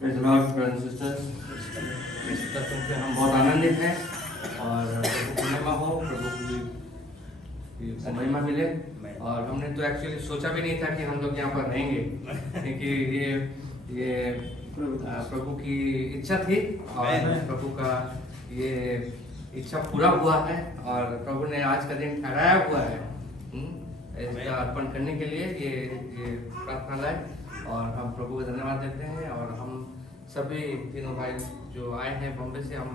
Praise the Lord brothers and sisters. इस दर्शन से हम बहुत आनंदित हैं और प्रभु की महिमा हो, प्रभु की महिमा मिले। और हमने तो एक्चुअली सोचा भी नहीं था कि हम लोग यहाँ पर रहेंगे, क्योंकि ये प्रभु की इच्छा थी और प्रभु का ये इच्छा पूरा हुआ है और प्रभु ने आज का दिन ठहराया हुआ है इसका अर्पण करने के लिए। ये प्रार्थना लाए और हम प्रभु को धन्यवाद देते हैं। और हम सभी तीनों भाई जो आए हैं बॉम्बे से, हम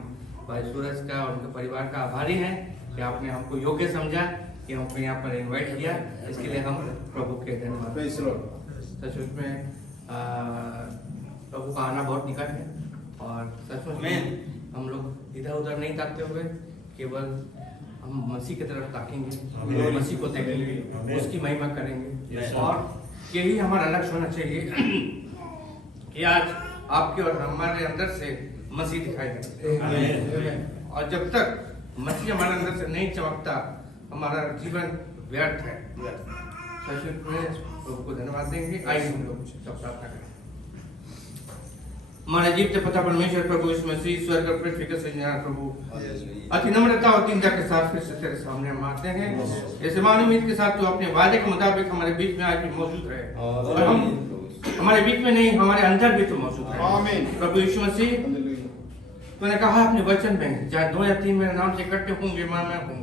भाई सूरज का और उनके परिवार का आभारी हैं कि आपने हमको योग्य समझा कि हमको यहाँ पर इनवाइट किया। इसके लिए हम प्रभु के धन्यवाद। सचमुच में प्रभु का आना बहुत निकट है और सचमुच में हम लोग इधर उधर नहीं ताकते हुए केवल हम मसीह की तरफ ताकेंगे, मसीह को देखेंगे, उसकी महिमा करेंगे। और यही हमारा लक्ष्य होना चाहिए कि आज आपके और हमारे अंदर से मसीह दिखाई दे। और जब तक मसीह हमारे अंदर से नहीं चमकता हमारा जीवन व्यर्थ है। सचमुच में प्रभु को धन्यवाद देंगे। आइए हम लोग सब प्रार्थना करें। हमारे जीवते पता परमेश्वर प्रभु इस मसीह स्वर्ग और पृथ्वी के सृजनहार प्रभु, अति नम्रता और दीनता के साथ फिर से तेरे सामने हम आते हैं। ऐसे मानवीय के साथ तू अपने वादे के मुताबिक हमारे बीच में आज भी मौजूद रहे और हम हमारे बीच में नहीं, हमारे अंदर भी तो मौजूद रहे। प्रभु यीशु मसीह, तूने कहा अपने वचन में जहाँ 2 या 3 मेरे नाम से इकट्ठे होंगे मैं हूँ।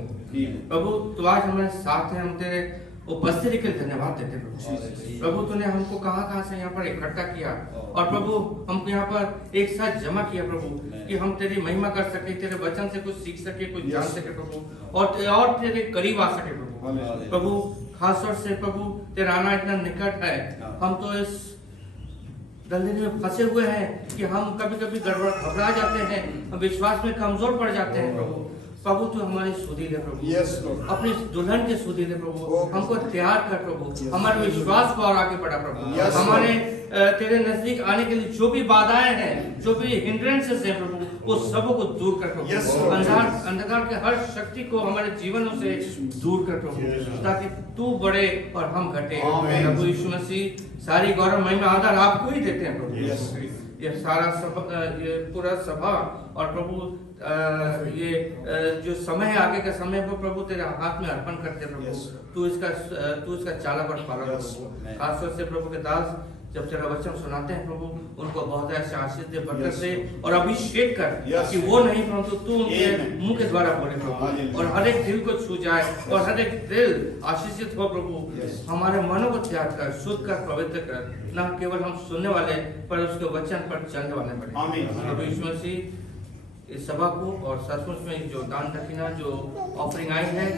प्रभु तू आज हमारे साथ है, हम तेरे उपस्थिति के लिए धन्यवाद देते प्रभु। प्रभु तूने हमको कहाँ से यहाँ पर इकट्ठा किया और प्रभु हमको यहाँ पर एक साथ जमा किया प्रभु, कि हम तेरी महिमा कर सके, तेरे वचन से कुछ सीख सके, कुछ जान सके प्रभु, और तेरे करीब आ सके प्रभु। प्रभु खास तौर से प्रभु तेरा आना इतना निकट है, हम तो इस दलदल में फंसे हुए हैं कि हम कभी कभी गड़बड़ घबरा जाते हैं, हम विश्वास में कमजोर पड़ जाते हैं प्रभु। प्रभु तू हमारी सुधी दे प्रभु, अपनी दुल्हन के सुधी दे प्रभु, हमको तैयार कर प्रभु, हमारे विश्वास को और आगे बढ़ा प्रभु। हमारे तेरे नजदीक आने के लिए जो भी बाधाएं हैं, जो भी हिंड्रेंसेस हैं प्रभु, वो सबों को दूर कर प्रभु। अंधकार के हर शक्ति को हमारे जीवनों से दूर कर प्रभु, ताकि तू बढ़े और हम घटे। प्रभु यीशु मसीह सारी गौरव महिमा आदर आपको ही देते हैं प्रभु। ये सारा सभा, ये पूरा सभा और प्रभु ये जो समय है, आगे का समय वो प्रभु तेरे हाथ में अर्पण करते हैं प्रभु। तू इसका चालक और पालक प्रभु। खासतौर से प्रभु के दास जब तेरा वचन सुनाते हैं प्रभु, उनको बहुत ऐसे आशीष दे, बरकत दे और अभिषेक कर कि वो नहीं परंतु तू उनके मुंह के द्वारा बोले प्रभु, और हर एक दिल को छू जाए और हर एक दिल आशीषित हो प्रभु। हमारे मनों को त्याग कर, शुद्ध कर, पवित्र कर, न केवल हम सुनने वाले पर उसके वचन पर चलने वाले बने। प्रभु यीशु मसीह इस सभा को और सचमुच में जो दान दक्षिणा जो ऑफरिंग आई है,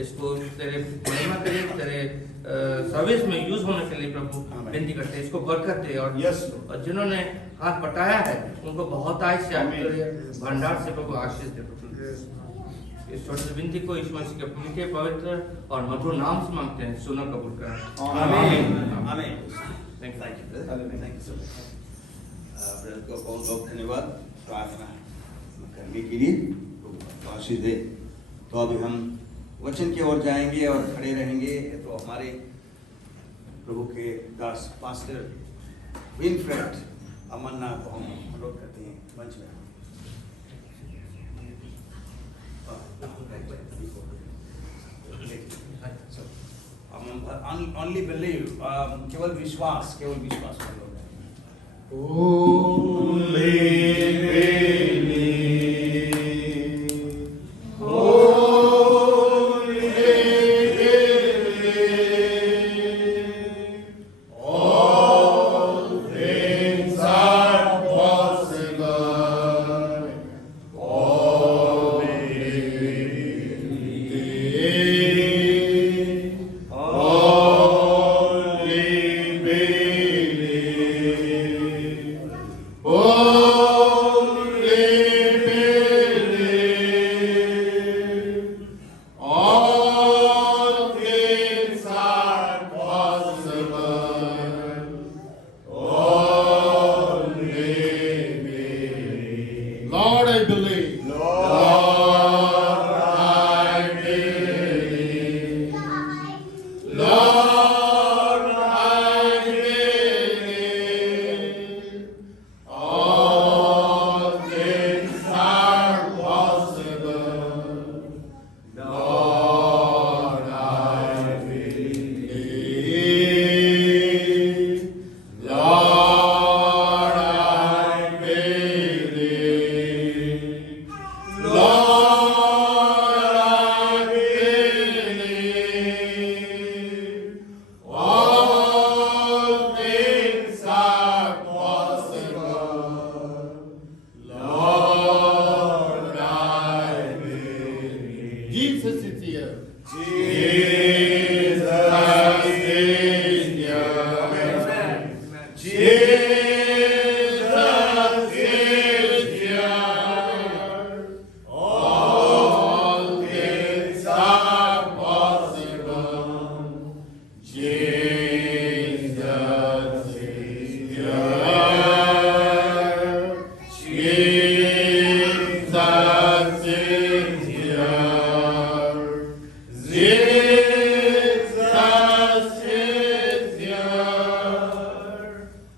इसको तेरे महिमा करे, तेरे सर्विस में यूज होने के लिए प्रभु विनती करते हैं, इसको बरकत दे। और जिन्होंने हाथ बटाया है उनको बहुत भंडार से प्रभु आशीष दे प्रभु। इस छोटी सी विनती को यीशु मसीह के मीठे पवित्र और मधुर नाम से मांगते हैं, सुनो कबूल करें। आमीन आमीन। Thank you so much. Brother को बहुत बहुत धन्यवाद प्रार्थना करने के लिए, तो आशीष दे। तो अभी हम वचन की ओर जाएंगे और खड़े रहेंगे। तो हमारे प्रभु के दास पास्टर विनफ्रेड अमन्ना को हम अनुरोध करते हैं मंच में। ओनली बिलीव, केवल विश्वास कर लो। Lord, I believe. Lord, I believe. All things are possible. Lord, I believe. Jesus is here. Jesus is here. Jesus is here. All things are possible. Jesus is here. Jesus is here. Jesus is here.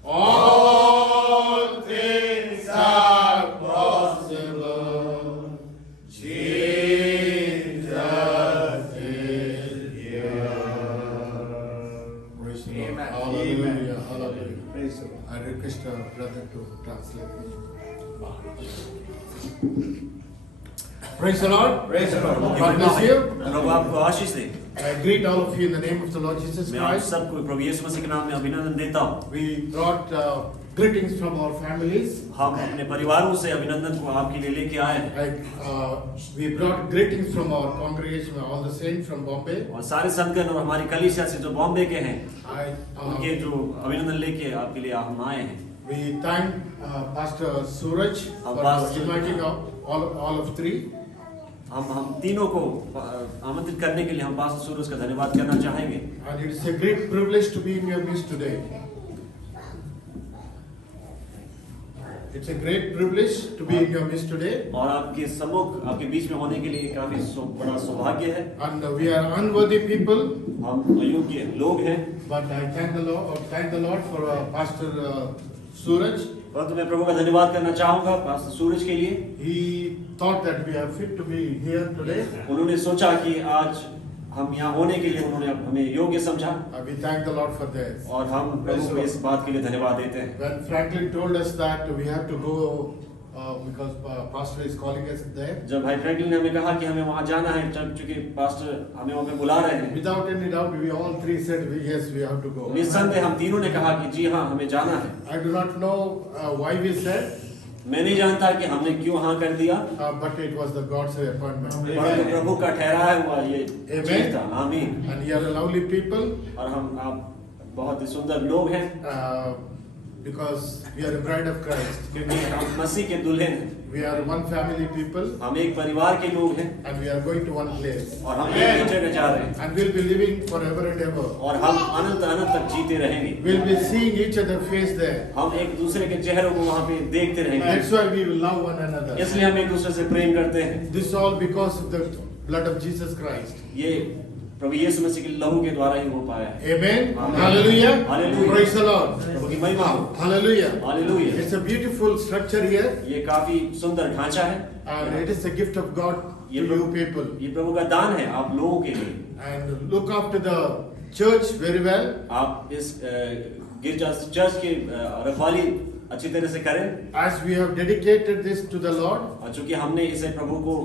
All things are possible. Jesus is here. Praise the Lord. Amen. Hallelujah. Hallelujah. Praise the Lord. I request our brother to translate me. Praise the Lord. Praise the Lord. God bless you. प्रभु आपको आशीष दे। I greet all of you in the name of the Lord Jesus मैं आप Christ. सबको प्रभु यीशु मसीह के नाम में अभिनंदन देता हूँ। We brought greetings from our families. हम अपने परिवारों से अभिनंदन को आपके लिए लेके आए हैं We brought greetings from our congregation, all the saints from Bombay. और सारे संतगण और हमारी कलीसिया से जो बॉम्बे के हैं उनके जो अभिनंदन लेके आपके लिए हम आए हैं। We thank Pastor Suraj for Pastor- inviting all of three. हम तीनों को आमंत्रित करने के लिए हम पास्टर सूरज का धन्यवाद करना चाहेंगे। And it is a great privilege to be in your midst today. It's a great privilege to be in your midst today. और आपके सम्मुख आपके बीच में होने के लिए काफी बड़ा सौभाग्य है। And we are unworthy people, हम अयोग्य लोग हैं, but I thank the Lord for Pastor Suraj. परंतु मैं प्रभु का धन्यवाद करना चाहूंगा पास्टर सूरज के लिए। He thought that we are fit to be here today. उन्होंने सोचा कि आज हम यहाँ होने के लिए उन्होंने हमें योग्य समझा We thank the Lord for that. और हम प्रभु को इस बात के लिए धन्यवाद देते हैं। When Franklin told us that we have to go because Pastor is calling us there, जब भाई फ्रैंकलिन ने हमें कहा कि हमें वहाँ जाना है, चूंकि पास्टर हमें वहाँ पे बुला रहे हैं, without any doubt, we all three said, yes, we have to go. निस्संदेह हम तीनों ने कहा कि जी हाँ हमें जाना है। I do not know why we said, मैं नहीं जानता कि हमने क्यों हाँ कर दिया, but it was the God's appointment. परंतु प्रभु का ठहराया हुआ ये चीज था। आमीन। And you are lovely people और आप बहुत ही सुंदर लोग हैं because we are a bride of Christ. क्योंकि हम मसीह के दुल्हन हैं। We are one family people हम एक परिवार के लोग हैं and we are going to one place. और हम एक ही जगह जा रहे हैं And we'll be living forever and ever. और हम अनंत अनंत तक जीते रहेंगे। We'll be seeing each other face there. हम एक दूसरे के चेहरों को वहाँ पे देखते रहेंगे। That's why we will love one another. इसलिए हम एक दूसरे से प्रेम करते हैं। This is all because of the blood of Jesus Christ. ये प्रभु यीशु मसीह के लहू के द्वारा ही हो पाया है। Amen. Amen. Hallelujah. Hallelujah. Praise the Lord. प्रभु की महिमा हो। Hallelujah. Hallelujah. It's a beautiful structure here, ये काफी सुंदर ढांचा है and it is a gift of God to ये you प्रभु people. ये प्रभु का दान है आप लोगों के लिए। And look after the church very well. आप इस गिरजा चर्च की रखवाली अच्छी तरह से करें As we have dedicated this to the Lord, और चूंकि हमने इसे प्रभु को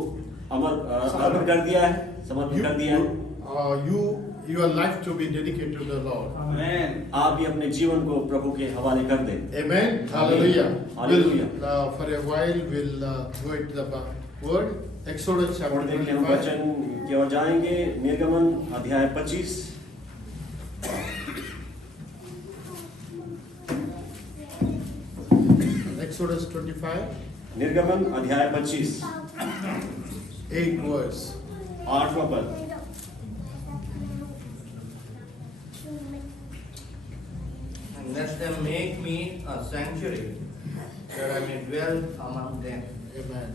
अर्पण कर दिया है, समर्पण कर दिया है, your life to be dedicated to the Lord. Amen. आप भी अपने जीवन को प्रभु के हवाले कर दें। Amen. Hallelujah. Hallelujah. For a while, we'll go into the word. Exodus chapter थोड़ी देर के लिए हम 25. वचन की ओर जाएंगे। निर्गमन अध्याय 25। Exodus 25, निर्गमन अध्याय 25 8 verse. 8वां पद। And let them make me a sanctuary, that I may dwell among them. Amen.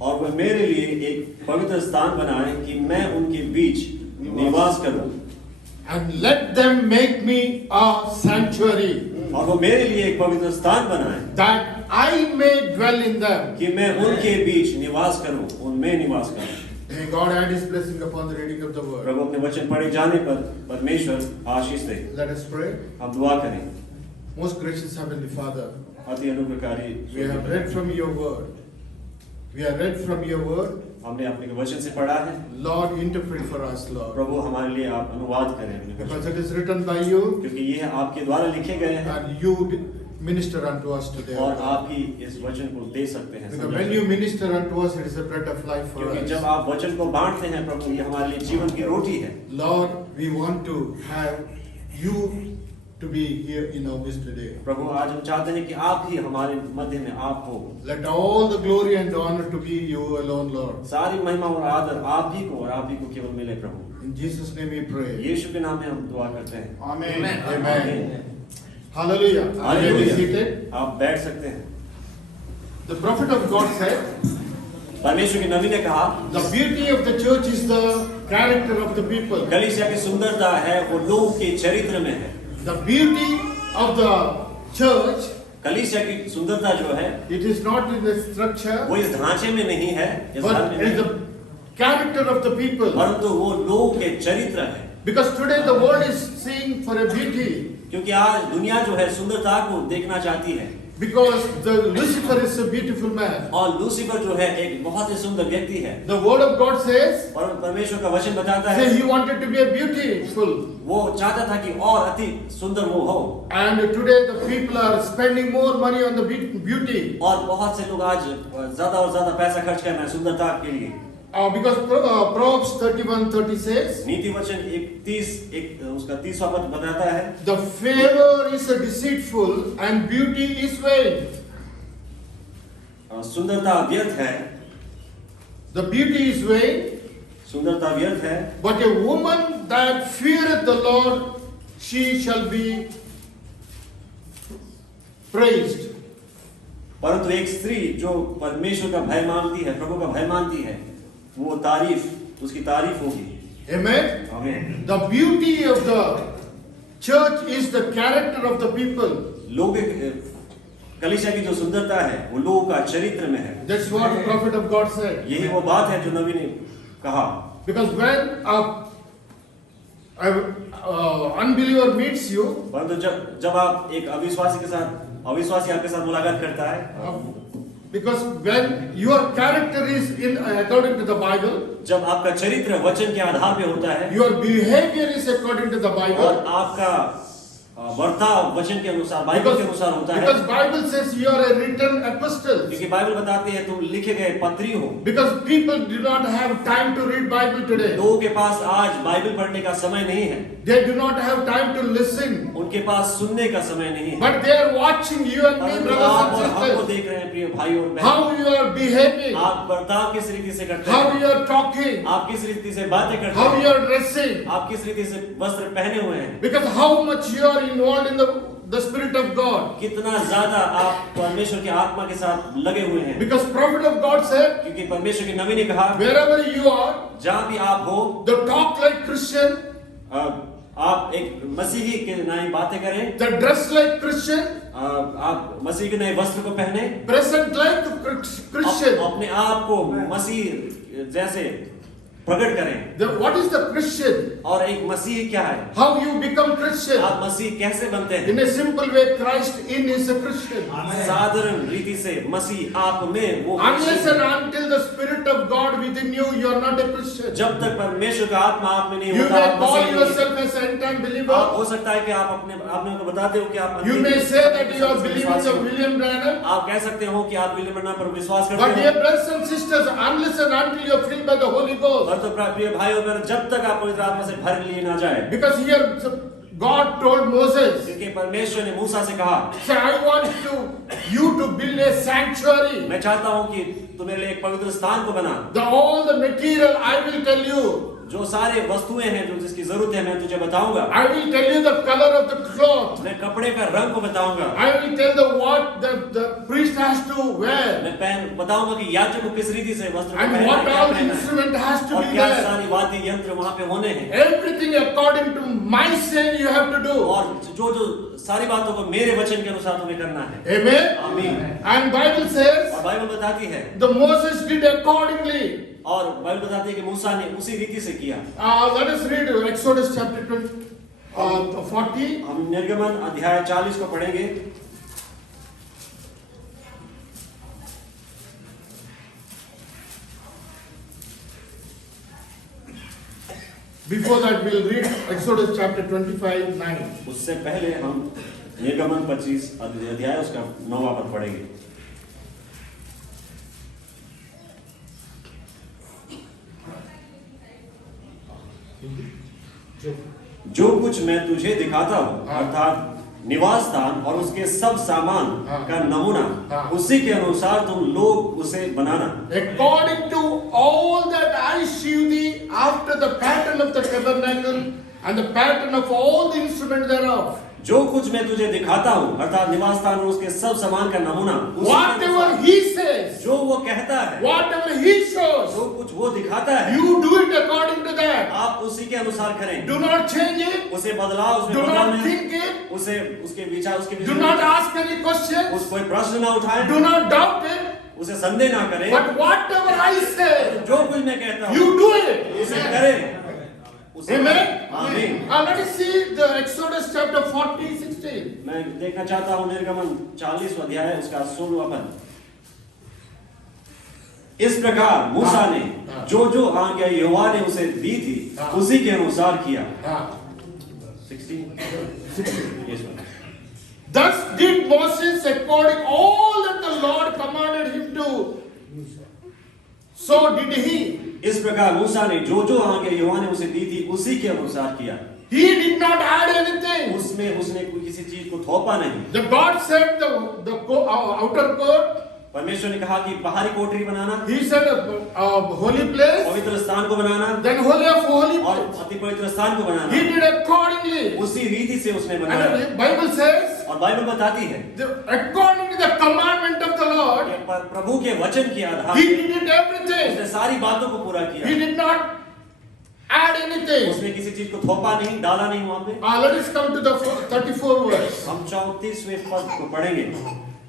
और वह मेरे लिए एक पवित्र स्थान बनाए कि मैं उनके बीच निवास करूं। And let them make me a sanctuary, और वो मेरे लिए एक पवित्र स्थान बनाए that I may dwell in them. कि मैं उनके बीच निवास करूं, उनमें निवास करूं। May God add His blessing upon the reading of the word. प्रभु अपने वचन पढ़े जाने पर परमेश्वर आशीष दे। Let us pray. हम दुआ करें। Most gracious Heavenly Father, अति अनुग्रहकारी we have read from your word. We have read from your word. हमने अपने वचन से पढ़ा है। Lord, interpret for us, Lord. प्रभु हमारे लिए आप अनुवाद करें अपने वचन। Because it is written by you क्योंकि ये आपके द्वारा लिखे गए हैं and you minister unto us today. और आप ही इस वचन को दे सकते हैं। Because when you minister unto us, it is a bread of life for क्योंकि us. जब आप वचन को बांटते हैं प्रभु, ये हमारे लिए जीवन की रोटी है। Lord, we want to have you to be here in our midst today. प्रभु आज हम चाहते हैं कि आप ही हमारे मध्य में आप हो। Let all the glory and honor to be you alone, Lord. सारी महिमा और आदर आप ही को और आप ही को केवल मिले प्रभु। In Jesus' name we pray. यीशु के नाम में हम दुआ करते हैं। Amen. Amen. Amen. Hallelujah. Are you hallelujah. seated? आप बैठ सकते हैं। The prophet of God said, परमेश्वर की नबी ने कहा, the beauty of the church is the character of the people. कलीसिया की सुंदरता है वो लोगों के चरित्र में है। The beauty of the church, कलीसिया की सुंदरता जो है it is not in the structure, वो इस ढांचे में नहीं है, इस घर but में it is नहीं, the character of the people. परंतु वो लोगों के चरित्र है। Because today the world is seeing for a beauty. क्योंकि आज दुनिया जो है सुंदरता को देखना चाहती है। Because the Lucifer is a beautiful man. और लूसीफर जो है एक बहुत ही सुंदर व्यक्ति है। The word of God says, और परमेश्वर का वचन बताता है, say he wanted to be a beautiful. वो चाहता था कि और अति सुंदर वो हो। And today the people are spending more money on the beauty. और बहुत से लोग आज ज्यादा और ज्यादा पैसा खर्च कर रहे हैं सुंदरता के लिए। Because Proverbs 31:30 says, नीति वचन 31 उसका 30वां पद बताता है, the favor is deceitful and beauty is vain. सुंदरता व्यर्थ है, The beauty is vain, सुंदरता व्यर्थ है, but a woman that feareth the Lord, she shall be praised. परंतु एक स्त्री जो परमेश्वर का भय मानती है, प्रभु का भय मानती है, वो उसकी तारीफ होगी। Amen. आमीन। The beauty of the church is the character of the people. लोग कलीसिया की जो सुंदरता है वो लोगों का चरित्र में है। That's what the prophet of God said. यही वो बात है जो नबी ने कहा। Because when a unbeliever meets you, परंतु जब आप एक अविश्वासी आपके साथ मुलाकात करता है, because when your character is in according to the Bible, जब आपका चरित्र वचन के आधार पे होता है, your behavior is according to the और Bible. आपका बर्ताव वचन के अनुसार, बाइबल के अनुसार होता है। Because Bible says you are a written epistle. क्योंकि बाइबल बताती है तुम लिखे गए पत्री हो। Because people do not have time to read Bible today. लोगों के पास आज बाइबल पढ़ने का समय नहीं है, They do not have time to listen. उनके पास सुनने का समय नहीं है। But they are watching you and me, परंतु brothers आप और and हमको sisters. देख रहे हैं प्रिय भाई और बहन, How you are behaving, आप बर्ताव किस रीति से करते how हैं, you are talking, आप किस रीति से बातें करते how you हैं, are dressing. आप किस रीति से वस्त्र पहने हुए हैं, Because how much you are involved in the Spirit of God. कितना ज्यादा आप परमेश्वर की आत्मा के साथ लगे हुए हैं। Because prophet of God said, क्योंकि परमेश्वर की नबी ने कहा, wherever you are, जहाँ भी आप हो, the talk like Christian, आप एक मसीही के नई बातें करें, the dress like Christian, आप मसीह के नए वस्त्र को पहने, present like Christian. अपने आप को मसीह जैसे प्रकट करें। What is the Christian? और एक मसीह क्या है, How you become Christian? आप मसीह कैसे बनते हैं? In a simple way, Christ in is a Christian. साधारण रीति से मसीह आप में वो Unless and until the Spirit of God within you, you are not a Christian. जब तक परमेश्वर का आत्मा आप में नहीं You होता, may आप call मसीह नहीं हैं। yourself as an end-time आप believer. हो सकता है कि आप अपने को बताते हो कि आप You may say that you are believing विश्वासी of हो। William Branham. आप कह सकते हो कि आप विलियम ब्रैनम पर विश्वास But करते dear हो, brothers and sisters, unless and until you are filled by the Holy Ghost. और तो प्रिय भाई और बहन, जब तक आप पवित्र आत्मा से भर लिए ना जाए, Because here God told Moses, क्योंकि परमेश्वर ने मूसा से कहा, say, I want you to build a sanctuary. मैं चाहता हूं कि तू मेरे लिए एक पवित्र स्थान को बना। All the material I will tell you. जो सारे वस्तुएं हैं जो जिसकी जरूरत है मैं तुझे बताऊंगा। I will tell you the color of the cloth. मैं कपड़े का रंग को बताऊंगा। I will tell the what the priest has to wear. मैं बताऊंगा कि याजक को किस रीति से वस्त्र And पहनना है, what क्या all पहनना है, instrument has to और be क्या there. सारी वाद्य यंत्र वहां पे होने हैं, Everything according to my saying you have to do. और जो सारी बातों को मेरे वचन के अनुसार तुम्हें करना है। Amen. आमीन। And Bible says, और बाइबल बताती है the Moses did accordingly. और बाइबल बताती है कि मूसा ने उसी रीति से किया। Let us read Exodus chapter 40. हम निर्गमन अध्याय 40 को पढ़ेंगे। Before that, we'll read Exodus chapter 25:9. उससे पहले हम निर्गमन 25 अध्याय उसका 9वां पद पढ़ेंगे। जो कुछ मैं तुझे दिखाता हूँ हाँ। अर्थात निवास स्थान और उसके सब सामान हाँ। का नमूना, हाँ। उसी के अनुसार तुम लोग उसे बनाना। According to all that I shew thee after the pattern of the tabernacle and the pattern of all the instruments thereof. जो कुछ मैं तुझे दिखाता हूँ अर्थात निवास स्थान और उसके सब सामान का नमूना, उसी के Whatever अनुसार he says, जो वो कहता है, whatever he shows, जो कुछ वो दिखाता है, you do it according to that. आप उसी के अनुसार करें। Do not change it. उसे बदलाव, उसमें Do बदलाव not नहीं, think it. उसे उसके विचार, उसके Do not ask any questions. उस कोई प्रश्न ना उठाए, Do not doubt it. उसे संदेह ना करें। But whatever I say, जो कुछ मैं कहता हूँ you do it. उसे करें। उसे Amen. आमीन। Let us see the Exodus chapter 40:16. मैं देखना चाहता हूँ निर्गमन 40 अध्याय उसका 16वां पद। इस प्रकार मूसा ने हाँ। जो जो आज्ञा यहोवा ने उसे दी थी हाँ। उसी के अनुसार किया। 16. 16 yes, sir. Thus did Moses according all that the Lord commanded him to. So did he. इस प्रकार मूसा ने जो जो आज्ञा यहोवा ने उसे दी थी उसी के अनुसार किया। He did not add anything. उसमें उसने कोई किसी चीज को थोपा नहीं। The God said the outer court. परमेश्वर ने कहा कि बाहरी कोठरी बनाना, He said holy place. पवित्र स्थान को बनाना Then holy of holy और place. अति पवित्र स्थान को बनाना, He did accordingly. उसी रीति से उसने बनाया। And the Bible says, और बाइबल बताती है according to the commandment of the Lord, प्रभु के वचन के आधार he पर did everything. उसने सारी बातों को पूरा He किया। did not add anything. उसने किसी चीज को थोपा नहीं, डाला नहीं वहां पे। Let us come to the 34 verse. हम 34वें पद को पढ़ेंगे।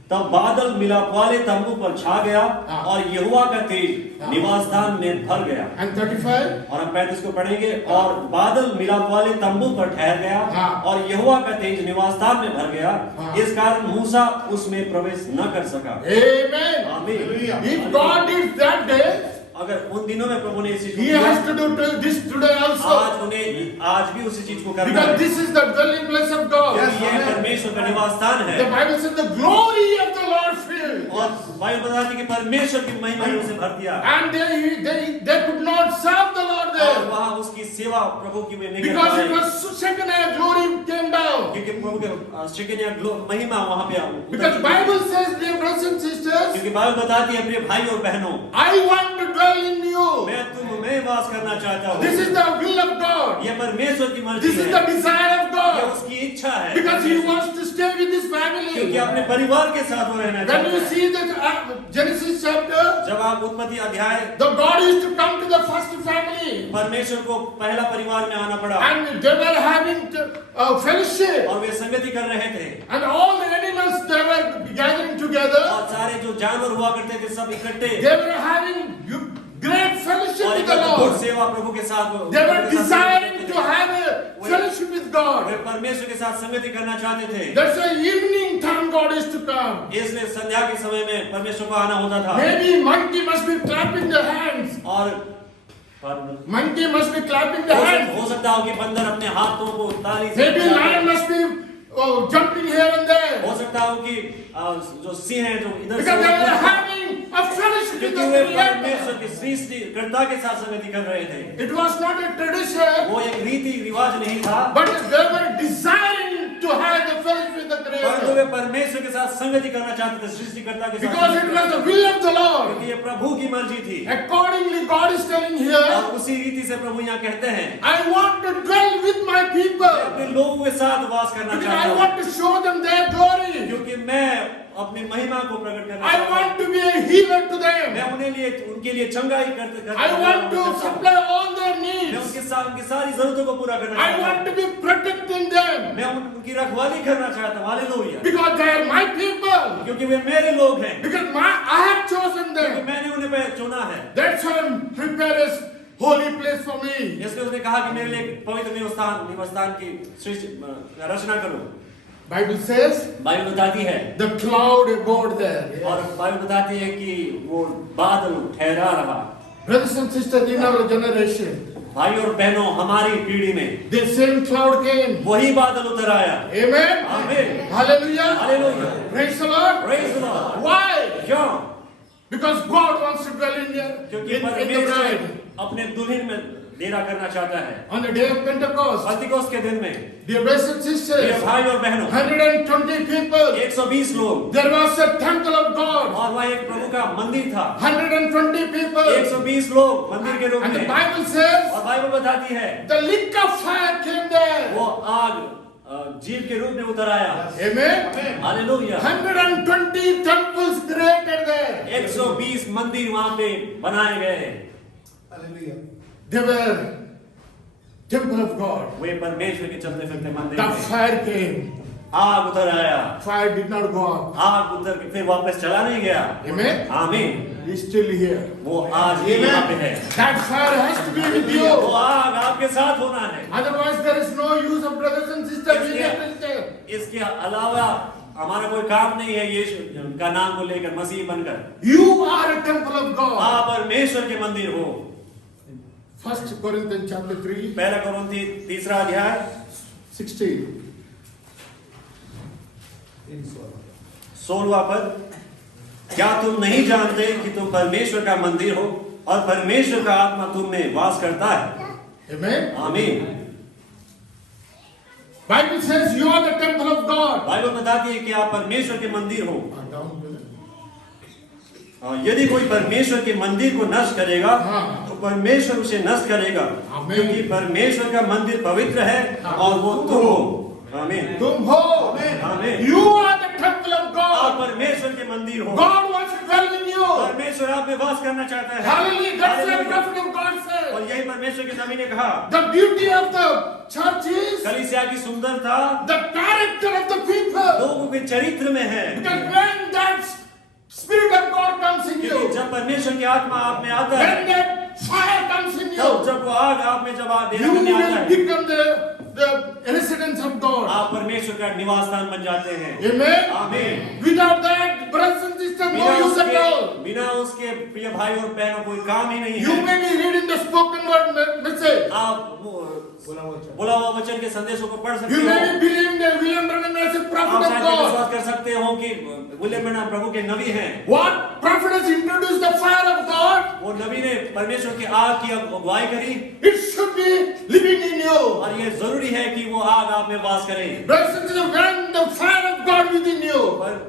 तब बादल मिलाप वाले तंबू पर छा गया और यहोवा का तेज निवास स्थान में भर गया। And 35. और हम 35 को पढ़ेंगे। और बादल मिलाप वाले तंबू पर ठहर गया और यहोवा का तेज निवास स्थान में भर गया, इस कारण मूसा उसमें प्रवेश न कर सका। Amen. आमीन। If God did that day, अगर उन दिनों में प्रभु ने इसी He has to do this today also. आज उन्हें आज भी उसी चीज को करना Because है। this is the dwelling place of God. ये परमेश्वर का निवास स्थान है। The Bible says the glory of the Lord filled. और बाइबल बताती है कि परमेश्वर की महिमा ने उसे भर दिया। And they could not serve the Lord और there. वहाँ उसकी सेवा प्रभु की में नहीं कर Because it पाए। was Shekinah glory came down. क्योंकि प्रभु के शेकिनिया महिमा वहाँ पे Because Bible says, dear brothers and sisters, क्योंकि बाइबल बताती है प्रिय भाई और बहनों, I want to dwell in you. मैं तुम में वास करना चाहता हूँ। This is the will of God. ये परमेश्वर की मर्जी This is है। the desire of ये God. उसकी इच्छा है। Because He wants to stay with His क्योंकि family. अपने परिवार के साथ वो रहना When चाहता you है। see the Genesis chapter, जब आप उत्पत्ति अध्याय, the God used to come to the first family. परमेश्वर को पहला परिवार में आना पड़ा And they were having fellowship. और वे संगति कर रहे थे And all the animals, they were gathering together. और सारे जो जानवर हुआ करते थे सब इकट्ठे They were having great fellowship और with the अद्भुत Lord. सेवा प्रभु के साथ They were desiring to have a fellowship with way God. परमेश्वर के साथ संगति करना चाहते थे। That's why evening time God is to come. इसलिए संध्या के समय में परमेश्वर को आना होता था। Maybe monkey must be clapping their hands. और Monkey must be clapping the hands. हो सकता हो कि बंदर अपने हाथों को ताली से Maybe lion must be jumping here and there. हो सकता हो कि जो सिंह है जो इधर Because they were having a fellowship with क्योंकि the वे Creator. परमेश्वर की सृष्टिकर्ता के साथ संगति कर रहे थे। It was not a tradition, वो एक रीति रिवाज नहीं था, but they were desiring to have the fellowship with the परंतु Creator. वे परमेश्वर के साथ संगति करना चाहते थे, सृष्टिकर्ता के Because it साथ, was the will of the Lord. क्योंकि ये प्रभु की मर्जी थी। Accordingly, God is telling here, और उसी रीति से प्रभु यहाँ कहते हैं, I want to dwell with my people. अपने लोगों के साथ वास करना Because चाहता I हूँ, want to show them their glory. क्योंकि मैं अपनी महिमा को प्रकट करना I चाहता हूँ। want to be a healer to them. मैं उनके लिए चंगाई करते I want to supply all their मैं needs. उनकी सारी जरूरतों को पूरा करना I चाहता want हूँ। to be protecting them. मैं उनकी रखवाली करना चाहता हूँ। Hallelujah. Because they are my people. क्योंकि वे मेरे लोग हैं, Because I have chosen क्योंकि them. मैंने उन्हें चुना है। That's why I'm prepared a holy place for me. इसलिए उसने कहा कि मेरे लिए एक पवित्र निवासस्थान की सृष्टि रचना करो। Bible says बाइबल बताती है, the cloud abode there. और बाइबल बताती है कि वो बादल ठहरा रहा। Brothers and sisters, in our generation, भाई और बहनों, हमारी पीढ़ी में the same cloud came. वही बादल उतर आया। Amen. आमीन। Hallelujah. Hallelujah. Praise the Lord. Praise the Lord। Why? क्यों? Because God wants to dwell in here, क्योंकि in the परमेश्वर bride. अपने दुल्हन में डेरा करना चाहता है। On the day of Pentecost, पंतीकोस्त के दिन में dear brothers and मेरे sisters, भाई और बहनों, 120 people, 120 लोग, there was a temple of God. और वहाँ एक प्रभु का मंदिर था। 120 people. 120 लोग मंदिर के रूप And the में। Bible says, और बाइबल बताती है, the lick of fire came there. वो आग जीव के रूप में उतर आया। Amen. Hallelujah. 120 temples created there. 120 मंदिर वहाँ पे बनाए गए। They were temple of God. वे परमेश्वर के चलते फिरते मंदिर The थे। fire came. आग उतर आया। Fire did not go up. आग उतर के फिर वापस चला नहीं गया। Amen. आमीन। He's still here. वो आज भी यहाँ पे है। That fire has to be with वो you. आग आपके साथ होना है। Otherwise, there is no use of brothers and sisters being a Christian. इसके अलावा हमारा कोई काम नहीं है यीशु का नाम को लेकर मसीह बनकर। You are a temple of God. आप परमेश्वर के मंदिर हो। 1 Corinthians chapter 3, पहला कुरिन्थी 3 अध्याय 16. 16वां पद, क्या तुम नहीं जानते कि तुम परमेश्वर का मंदिर हो और परमेश्वर का आत्मा तुम में वास करता है? Amen. आमीन। Bible says you are the temple of God. Bible बताती है कि आप परमेश्वर के मंदिर हो। Down with it. यदि कोई परमेश्वर के मंदिर को नष्ट करेगा हाँ। तो परमेश्वर उसे नष्ट करेगा, आमीन। क्योंकि परमेश्वर का मंदिर पवित्र है और वो तुम हो। आमीन। तुम हो. आमीन। You are the temple of आप God. परमेश्वर के मंदिर हो। God wants to dwell in you. परमेश्वर आप में वास करना चाहता है। Hallelujah. That's what the hallelujah. prophet of God said. और यही परमेश्वर के नबी ने कहा, The beauty of the church is कलीसिया की सुंदरता the character of the people. लोगों के चरित्र में है। Because when that Spirit of God comes in you, क्योंकि जब परमेश्वर की आत्मा आप में आता है, when that fire comes in you, तब जब वो आग आप में जब आप you करने आता will है, become the residence of God. आप परमेश्वर का निवास स्थान बन जाते हैं। Amen. आमीन। Without that, brothers and sisters, no use at all. बिना उसके प्रिय भाई और बहनों कोई काम ही नहीं You है। may be reading the spoken word message. आप बोला हुआ वचन के संदेशों को पढ़ सकते You हो। may be believing that William Branham is a आप prophet of शायद God. विश्वास कर सकते हो कि विलियम ब्रैनम प्रभु के नबी हैं। What prophet has introduced the fire of God? वो नबी ने परमेश्वर की आग की अगुवाई करी, It should be living in you. और ये जरूरी है कि वो आग आप में वास करे। Brothers and sisters, when the fire of God within you, पर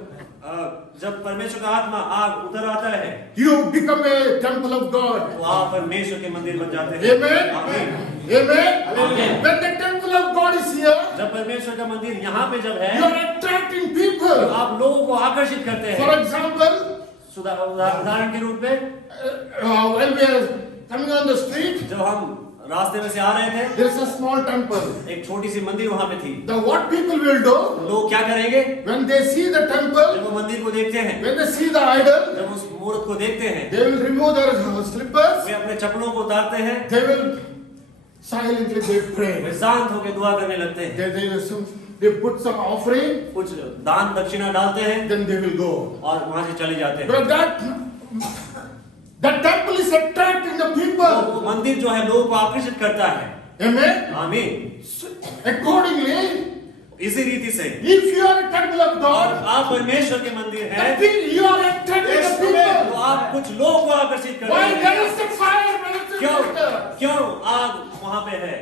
जब परमेश्वर का आत्मा आग उतर आता है, you become a temple of God. तो आप परमेश्वर के मंदिर बन जाते हैं। Amen. आमीन। Amen. Amen. When the temple of God is here, जब परमेश्वर का मंदिर यहाँ पे जब है, you are attracting people. तो आप लोगों को आकर्षित करते For हैं। example, उदाहरण के रूप में, while we are coming on the street, जब हम रास्ते में से आ रहे थे, there is a small temple. एक छोटी सी मंदिर वहाँ पे थी। The what people will do लोग क्या करेंगे? when they see the temple, जब वो मंदिर को देखते हैं, when they see the idol, जब उस मूर्त को देखते हैं, they will remove their slippers. वे अपने चप्पलों को उतारते हैं, They will silently they way pray. शांत होकर दुआ करने लगते हैं, They put some offering, कुछ दान दक्षिणा डालते हैं then they will go. और वहां से चले जाते हैं। But that temple is attracting the तो people. वो मंदिर जो है लोगों को आकर्षित करता है। Amen. आमीन। Accordingly, इसी रीति से if you are a temple of और God, आप परमेश्वर के मंदिर हैं, you are attracting the तो people. आप कुछ लोगों को आकर्षित करते Why there हैं। is the fire, brothers and क्यों sisters? क्यों आग वहां पे है?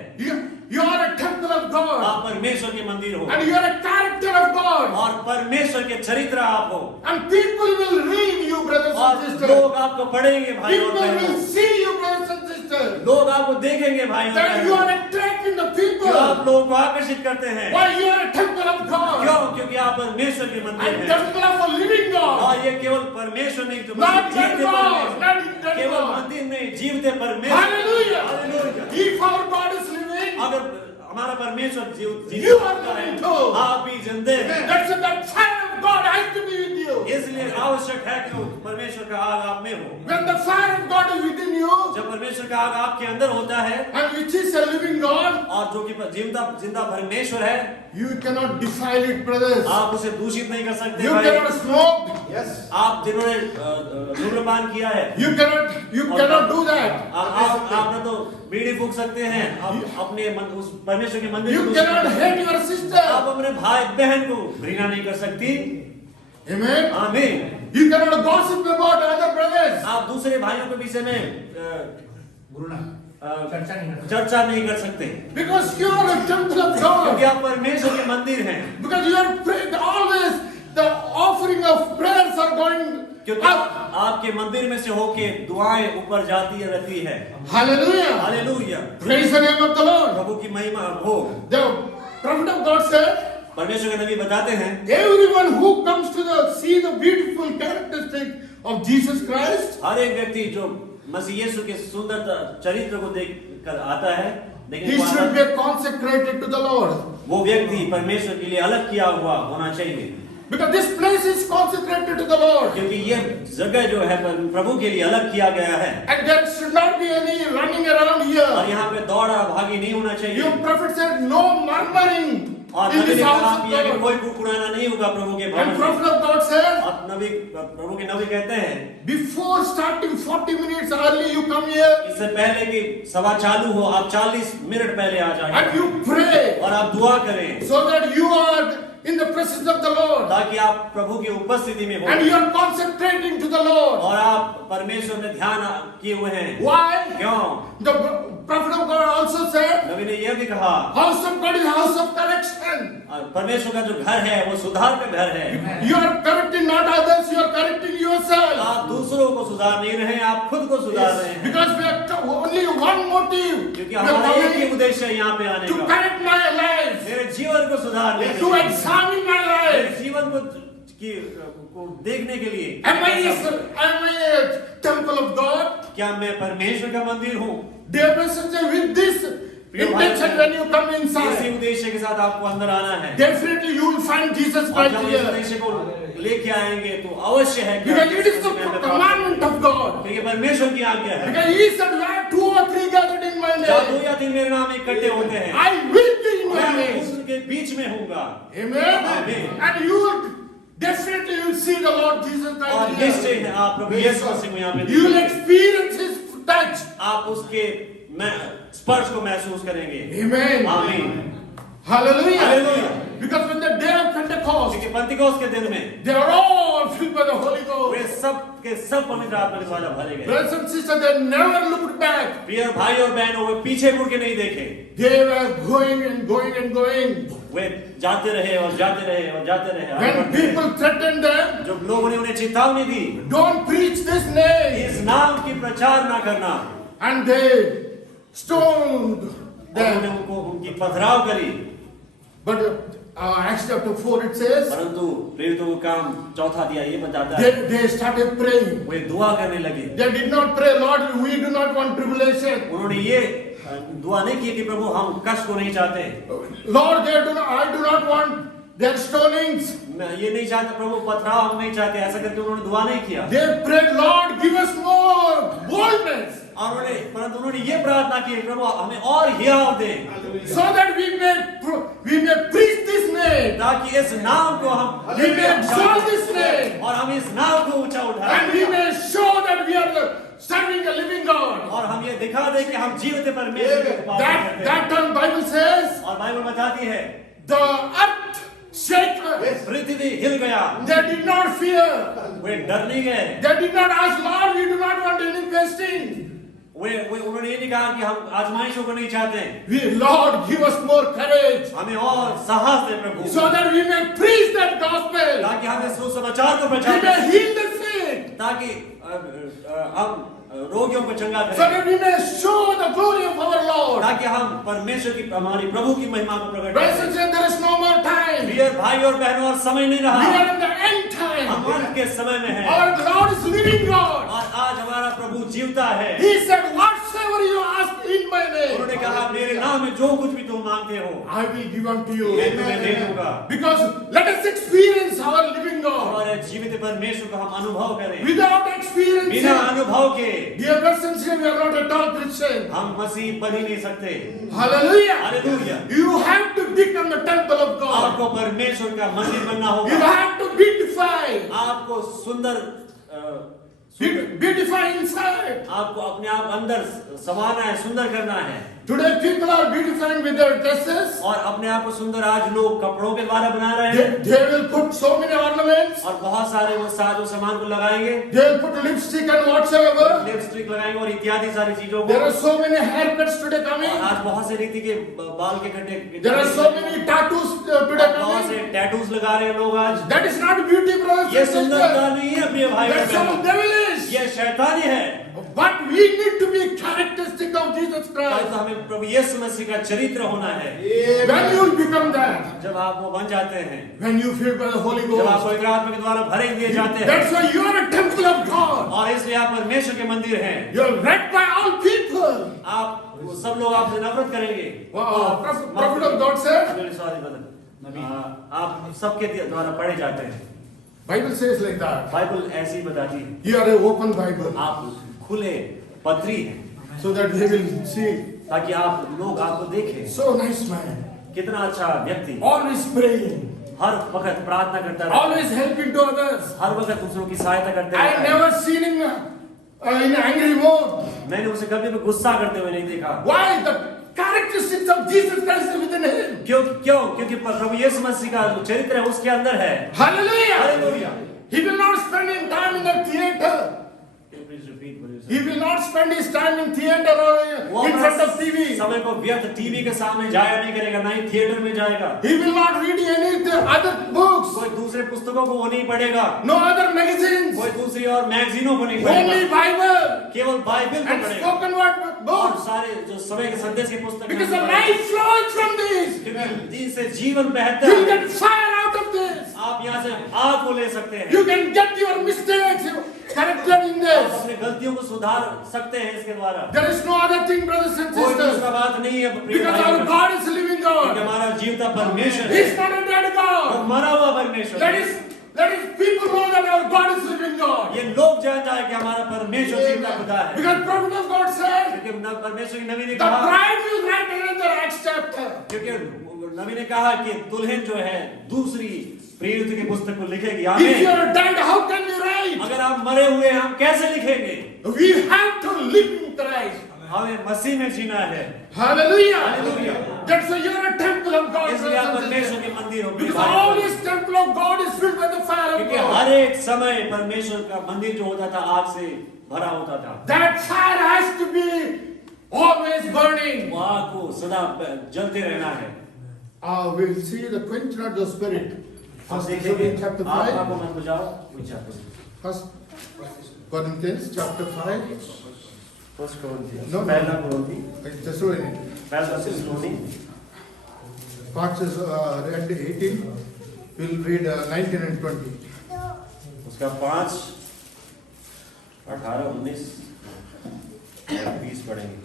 You are a temple of God, आप परमेश्वर के मंदिर हो and you are a character of God, और परमेश्वर के चरित्र आप हो, and people will read you, brothers और and sisters. लोग आपको पढ़ेंगे भाई और People will बहनों, see you, brothers and sisters. लोग आपको देखेंगे भाई और That you बहनों, are attracting the कि people. आप लोगों को आकर्षित करते हैं। Why you are a temple of God, क्यों? क्योंकि आप परमेश्वर के मंदिर and हैं temple of a living God. और ये केवल परमेश्वर नहीं, जो Not जीवते dead God, परमेश्वर, not dead केवल God. मंदिर नहीं, जीवते परमेश्वर। Hallelujah. Hallelujah. If our God is living, अगर हमारा परमेश्वर You are living too. आप भी जिंदे हैं। that fire of God has to be with you. इसलिए आवश्यक है कि परमेश्वर का आग आप में हो। When the fire of God is within you, जब परमेश्वर का आग आपके अंदर होता है and which is a living God, और जो कि जिंदा परमेश्वर है, you cannot defile it, brothers. आप उसे दूषित नहीं कर सकते You भाई। cannot smoke. आप जिन्होंने धूम्रपान किया है, You cannot do that. आप न तो बीड़ी फूंक सकते हैं, आप अपने उस परमेश्वर के मंदिर You को cannot hate your sister. आप अपने भाई बहन को घृणा नहीं कर सकती। Amen. आमीन। You cannot gossip about other brothers. आप दूसरे भाइयों के विषय में चर्चा नहीं कर सकते, Because you are a temple of क्योंकि God. आप परमेश्वर के मंदिर हैं। Because you are praying always. The offering of prayers are going क्योंकि up. आपके मंदिर में से होके दुआएं ऊपर जाती रहती है। Hallelujah. Hallelujah. Praise the name of the Lord. प्रभु की महिमा हो। The prophet of God said, परमेश्वर के नबी बताते हैं, everyone who comes to see the beautiful characteristic of Jesus Christ, हर एक व्यक्ति जो मसीह यीशु के सुंदर चरित्र को देख कर आता है, he should be consecrated to the Lord. वो व्यक्ति परमेश्वर के लिए अलग किया हुआ होना चाहिए। Because this place is consecrated to the Lord. क्योंकि ये जगह जो है प्रभु के लिए अलग किया गया है। And there should not be any running around और here. यहाँ पे दौड़ा भागी नहीं होना चाहिए। Your prophet said, no murmuring और in नबी this ने कहा house of कि God. कोई कुड़कुड़ाना नहीं होगा प्रभु के भवन And में। prophet of God said, और नबी प्रभु के नबी कहते हैं, before starting 40 minutes early, you come here इससे पहले कि सभा चालू हो, आप 40 मिनट पहले आ जाएं and you pray और आप दुआ करें, so that you are in the presence of the Lord ताकि आप प्रभु की उपस्थिति में हो and you are concentrating to the Lord. और आप परमेश्वर में ध्यान किए हुए हैं। Why? क्यों? The prophet of God also said, नबी ने यह भी कहा, house of God is house of correction. परमेश्वर का जो घर है वो सुधार का घर है। You are correcting not others, you are correcting yourself. आप दूसरों को सुधार नहीं रहे हैं, आप खुद को सुधार रहे हैं। Because we have only one motive. क्योंकि We are हमारा एक ही coming उद्देश्य है यहाँ पे आने to का, correct my life, मेरे जीवन को सुधारने के to लिए, examine my मेरे life. जीवन को देखने के लिए। Am I a temple of God? क्या मैं परमेश्वर का मंदिर हूँ? Dear messenger, with this intention when you come इसी inside, उद्देश्य के साथ आपको अंदर आना है। definitely you will find Jesus और right जब इस here. उद्देश्य को लेके आएंगे तो अवश्य है कि Because it is the आप यहाँ पे प्राप्त commandment of God. करेंगे। ये परमेश्वर की आज्ञा है। Because He said, where 2 or 3 gathered in my जहाँ 2 name, या 3 मेरे नाम इकट्ठे होते हैं, I will be in your मैं name. उसके बीच में हूँगा। Amen. Amen. And you will definitely you will see the Lord Jesus और Christ निश्चय here. है आप प्रभु यीशु मसीह को यहाँ पे You will देखेंगे। experience His touch. आप उसके स्पर्श को महसूस करेंगे। Amen. आमीन। Hallelujah. Hallelujah. Because when the day of Pentecost, क्योंकि पेंतिकोस्त के दिन में they are all filled by the Holy way Ghost. सब के सब पवित्र आत्मा के द्वारा भरे गए। Brothers and sisters, they never looked back. प्रिय भाई और बहनों, वे पीछे मुड़ के नहीं देखे, They were going and going and going. वे जाते रहे और जाते रहे और जाते रहे। आगे When बढ़ते रहे। people threatened them, जब लोगों ने उन्हें चेतावनी दी, don't preach this name, इस नाम की प्रचार ना करना, and they stoned और उन्होंने them. उनको उनकी पथराव करी। But Acts chapter 4 it says, परंतु प्रेरितों को काम चौथा दिया ये बताता है, they started praying. वे दुआ करने लगे। They did not pray, Lord, we do not want tribulation. उन्होंने ये दुआ नहीं की कि प्रभु हम कष्ट को नहीं चाहते, Lord, I do not want their stonings. मैं ये नहीं चाहता प्रभु, पथराव हम नहीं चाहते, ऐसा करके उन्होंने दुआ नहीं किया। They prayed, Lord, give us more boldness और परंतु उन्होंने ये प्रार्थना की, प्रभु हमें और हियाव दे, so that we may preach this name, ताकि इस नाम को हम we may exalt this name, और हम इस नाम को ऊंचा and उठाएं we may show that we are serving a living God. और हम ये दिखा दें कि हम जीवित परमेश्वर की उपासना करते हैं। That time Bible says, और बाइबल बताती है the earth shook. पृथ्वी हिल गया, They did not fear. वे डर नहीं गए, They did not ask, Lord, we do not want any testing. वे उन्होंने ये नहीं कहा कि हम आजमाइशों को नहीं चाहते, Lord, give us more courage, हमें और साहस दे प्रभु, so that we may preach that gospel. ताकि हम इस सुसमाचार को We प्रचार may करें, heal the sick, ताकि हम रोगियों को चंगा so करें, that we may show the glory of our Lord. ताकि हम परमेश्वर की हमारी प्रभु की महिमा को प्रकट Brothers करें। and sisters, there is no more time. प्रिय भाई और बहनों, और समय नहीं We रहा, are in the end हम time. अंत के समय में हैं Our Lord is living God. और आज हमारा प्रभु जीवता है। He said, whatsoever you ask in my name, उन्होंने कहा मेरे नाम में जो कुछ भी तुम मांगते हो I will give unto you. मैं तुम्हें दे दूंगा। Because let us experience our living God. हमारे जीवित परमेश्वर को हम अनुभव करें। Without experience, बिना अनुभव के dear brothers and sisters, we are not at all Christian. हम मसीह बन ही नहीं सकते। Hallelujah. Hallelujah. You have to become the temple of God. आपको परमेश्वर का मंदिर बनना You होगा। have to beautify. आपको सुंदर Beautify inside. आपको अपने आप अंदर समाना है, सुंदर करना है। Today people are beautifying with their dresses. और अपने आप को सुंदर आज लोग कपड़ों के द्वारा बना रहे हैं। They will put so many ornaments. और बहुत सारे वो साजो सामान को लगाएंगे, They will put lipstick and whatsoever. Lipstick लगाएंगे और इत्यादि सारी चीजों को। There are so many haircuts today और coming. आज बहुत से रीति के बाल के कटे, There are so many tattoos today बहुत से coming. टैटूज लगा रहे हैं लोग आज। That is not beauty, brothers ये and सुंदरता sisters. नहीं है प्रिय भाई That's बहनों, how devilish. ये शैतानी है। But we need to be characteristic of Jesus तो Christ. हमें प्रभु यीशु मसीह का चरित्र होना है। When you will become that, जब आप वो बन जाते हैं, when you filled by the Holy जब आप Ghost, पवित्र आत्मा के द्वारा भरे दिए जाते हैं, that's why you are a temple of God. और इसलिए आप परमेश्वर के मंदिर हैं। You are read by all people. आप सब लोग आपसे नफरत करेंगे। Wow, prophet of God said. Sorry brother, आप सबके द्वारा पढ़े जाते हैं। Bible says like that. Bible ऐसी बताती है, You are an open Bible, आप खुले पत्री हैं, so that they will see. ताकि आप लोग आपको देखें। So nice man, कितना अच्छा व्यक्ति, always praying, हर वक्त प्रार्थना करता रहता है, always helping to others. हर वक्त दूसरों की सहायता करते I रहता है। never seen him in angry mode. मैंने उसे कभी भी गुस्सा करते हुए नहीं देखा। Why? The characteristics of Jesus Christ is within him. क्योंकि प्रभु यीशु मसीह का जो चरित्र है उसके अंदर है। Hallelujah. Hallelujah. He will not spend his time in the theater. He will not spend his time in theater वो or in front of TV. समय को व्यर्थ टीवी के सामने जाया नहीं करेगा, ना ही थिएटर में जाएगा। He will not read any other books. कोई दूसरे पुस्तकों को वो नहीं पढ़ेगा, No other magazines. कोई दूसरी और मैगजीनों को नहीं Only पढ़ेगा, Bible केवल बाइबल को and पढ़ेगा। spoken word और books. सारे जो समय के संदेश की पुस्तक Because the life flows from this. जिनसे जीवन बहता You will है। get fire out of this. आप यहाँ से आग को ले सकते हैं, You can get your mistakes corrected in आप this. अपने गलतियों को सुधार सकते हैं इसके द्वारा। There is no other thing, brothers and कोई दूसरा sisters. बात नहीं है प्रिय Because भाइयों our बहनों। God is a living क्योंकि God. हमारा जीवता परमेश्वर He है, is not a dead वो God. मरा हुआ परमेश्वर That है। is people know that our God is a living God. ये लोग जानता है कि हमारा परमेश्वर जीवता खुदा है। Because prophet of God said, क्योंकि परमेश्वर की नबी ने the कहा, bride will write another Acts chapter. क्योंकि नबी ने कहा कि दुल्हन जो है दूसरी प्रेरित की पुस्तक को लिखेगी। If आमीन। you are dead, how can you write? अगर आप मरे हुए हैं, हम कैसे लिखेंगे? We have to live in Christ. हमें मसीह में जीना है। Hallelujah. Hallelujah. That's why you are a temple of God. इसलिए आप brothers and परमेश्वर sisters. के मंदिर हो। Because all this temple of God is filled by the fire of क्योंकि God. हर एक समय परमेश्वर का मंदिर जो होता था आग से भरा होता था। That fire has to be always burning. वो आग को सदा जलते रहना है। We'll see the quench not the spirit. आप First देखेंगे, Corinthians chapter आत्मा 5. को मत बुझाओ, बुझा दो। First Corinthians chapter 5. First Corinthians, No, no. पहला कोरिन्थी, Thessalonians. पहला थिस्सलुनी, Parts is read 18. We'll read 19 and 20. उसका 5, 18, 19 और 20 पढ़ेंगे।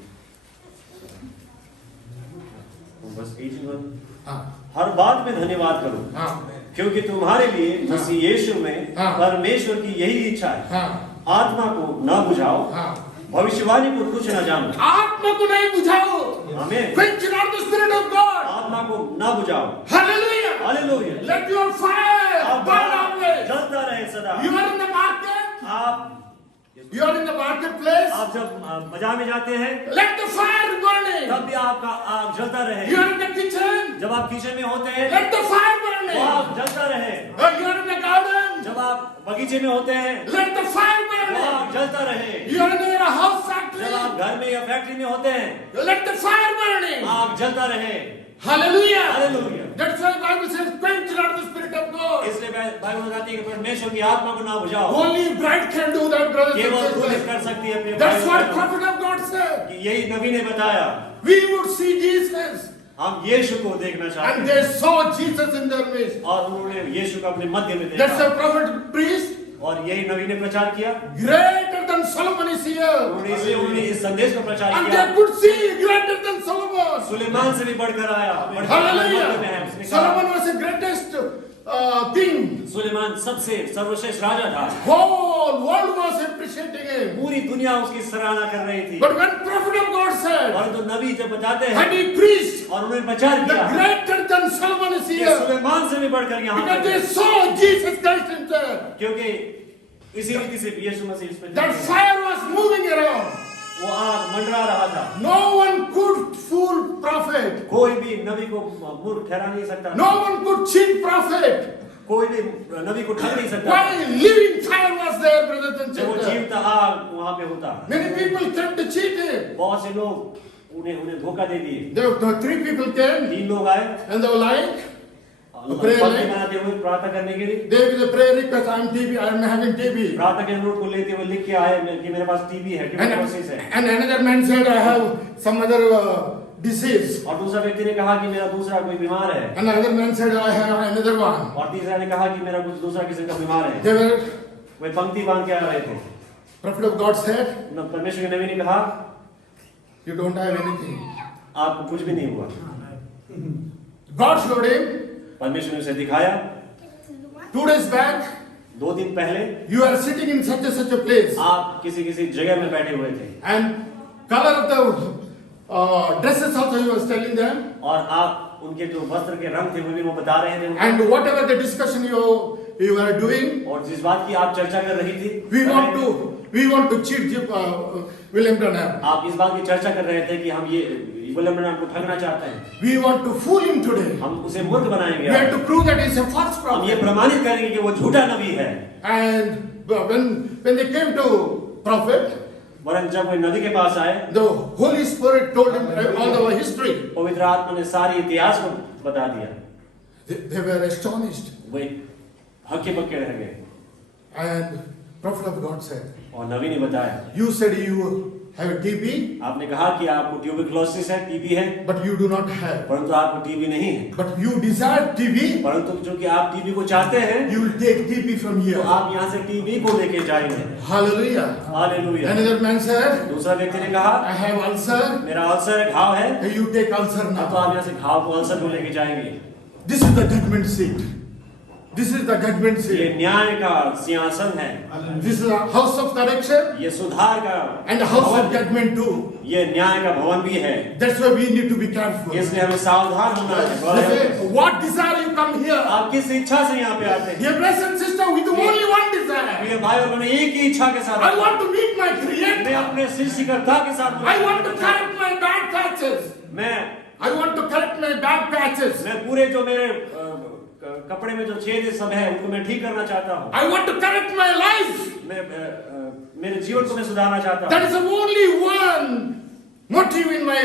तो बस 18 हाँ, हर बात में धन्यवाद करो, हाँ, क्योंकि तुम्हारे लिए मसीह यीशु में हाँ। परमेश्वर की यही इच्छा है। हाँ, आत्मा को न बुझाओ, हाँ। भविष्यवाणी को तुच्छ न जानो। आत्मा को नहीं बुझाओ. आमीन। Quench not the spirit of God. आत्मा को न बुझाओ। Hallelujah. Hallelujah. Let your fire आप burn always. जलता रहे सदा। You are in the market. आप in the marketplace. आप जब बाजार में जाते हैं Let the fire burning. तब भी आपका आग जलता रहे। You are in the kitchen. जब आप किचन में होते हैं Let the fire वो burning. आग जलता रहे। You are in the garden. जब आप बगीचे में होते हैं Let the fire वो burning. आग जलता रहे। You are in your house factory. जब आप घर में या फैक्ट्री में होते हैं Let the fire burning. आग जलता रहे। Hallelujah. Hallelujah. That's why Bible says, quench not the spirit of God. इसलिए बाइबल बताती है कि परमेश्वर की आत्मा को ना बुझाओ। Only bride can do that, brothers and केवल दुल्हन sisters. कर सकती है अपने That's भाई what को। prophet of God said. कि यही नबी ने बताया। We would see Jesus, हम यीशु को देखना चाहते and हैं they saw Jesus in their midst. और उन्होंने यीशु को अपने मध्य में That's देखा the prophet priest. और यही नबी ने प्रचार किया। Greater than Solomon is here. उन्होंने इस संदेश को प्रचार And किया। they could see greater than Solomon. Suleman से भी बढ़कर आया। Hallelujah. उसने कहा, Solomon was the greatest king. Suleman सबसे सर्वश्रेष्ठ राजा था। Whole world was appreciating him. पूरी दुनिया उसकी सराहना कर रही थी। But when prophet of God said, परंतु नबी जब बताते हैं and he preached, और उन्होंने प्रचार the किया greater than Solomon is कि here. सुलेमान से भी बढ़कर यहाँ Because पर they saw Jesus Christ in there. क्योंकि इसी रीति से यीशु मसीह इस पे That fire was moving around. वो आग मंडरा रहा था। No one could fool prophet. कोई भी नबी को मूर्ख ठहरा नहीं सकता। No one could cheat prophet. कोई भी नबी को ठग नहीं सकता। Why living fire was there, brothers and जब वो sisters? जीवता आग वहाँ पे होता। Many people came to cheat him. बहुत से लोग उन्हें धोखा दे दिए। The three people came 3 लोग आए and they were like, prayer पंक्ति line. बनाते हुए प्रार्थना करने के लिए There is a prayer request. I am having TB. प्रार्थना के अनुरोध को लेते हुए लिख के आए कि मेरे पास टीबी है, ट्यूबरकुलोसिस है। And another man said, I have some other disease. और दूसरा व्यक्ति ने कहा कि मेरा दूसरा कोई बीमार है। And another man said, I have another one. और तीसरा ने कहा कि मेरा कुछ दूसरा किसी का बीमार है। They were, वे पंक्ति बांध के आ रहे थे। prophet of God said, परमेश्वर के नबी ने कहा you don't have anything. आपको कुछ भी नहीं हुआ। God showed him परमेश्वर ने उसे दिखाया 2 days back, 2 दिन पहले you are sitting in such a place. आप किसी जगह में बैठे हुए थे And color of the dresses also he was telling them. और आप उनके जो वस्त्र के रंग थे वो भी वो बता रहे थे उनको। And whatever the discussion you were doing, और जिस बात की आप चर्चा कर रही थी we want to cheat William Branham. आप इस बात की चर्चा कर रहे थे कि हम ये विलियम ब्रैनम को ठगना चाहते हैं। We want to fool him today. हम उसे मूर्ख बनाएंगे। We have to prove that he is a false हम ये prophet. प्रमाणित करेंगे कि वो झूठा नबी है। And when they came to prophet, वरन जब वे नबी के पास आए the Holy Spirit told him all the history. पवित्र आत्मा ने सारी इतिहास को बता दिया। They were astonished. वे हक्के बक्के रह गए। And prophet of God said, और नबी ने बताया you said you have a TB, आपने कहा कि आपको ट्यूबरकुलोसिस है, टीबी है, but you do not have. परंतु आपको टीबी नहीं है। But you desire TB, परंतु चूंकि आप टीबी को चाहते हैं you will take TB from तो here. आप यहाँ से टीबी को लेके जाएंगे। Hallelujah. Hallelujah. Another man said, दूसरा व्यक्ति ने कहा I have ulcer. मेरा अल्सर है, घाव है, You take ulcer तो now. आप यहाँ से घाव को अल्सर को लेके जाएंगे। This is the judgment seat. This is the judgment ये seat. न्याय का सिंहासन है, This is a house of correction ये सुधार का and a house भवन of है, judgment too. ये न्याय का भवन भी है। That's why we need to be careful. इसलिए हमें सावधान होना They है। say, what desire you come here? आप किस इच्छा से यहाँ पे आते हैं? Dear brothers and sisters, with only one desire. मेरे भाई और बहनों, एक ही इच्छा के साथ I want to meet my मैं Creator. अपने सृष्टिकर्ता के साथ I want to correct my bad patches. I want to correct my bad patches. मैं पूरे जो मेरे कपड़े में जो छेद सब है उनको मैं ठीक करना चाहता हूँ। I want to correct my life. मैं मेरे जीवन को मैं सुधारना चाहता हूँ। That is the only one motive in my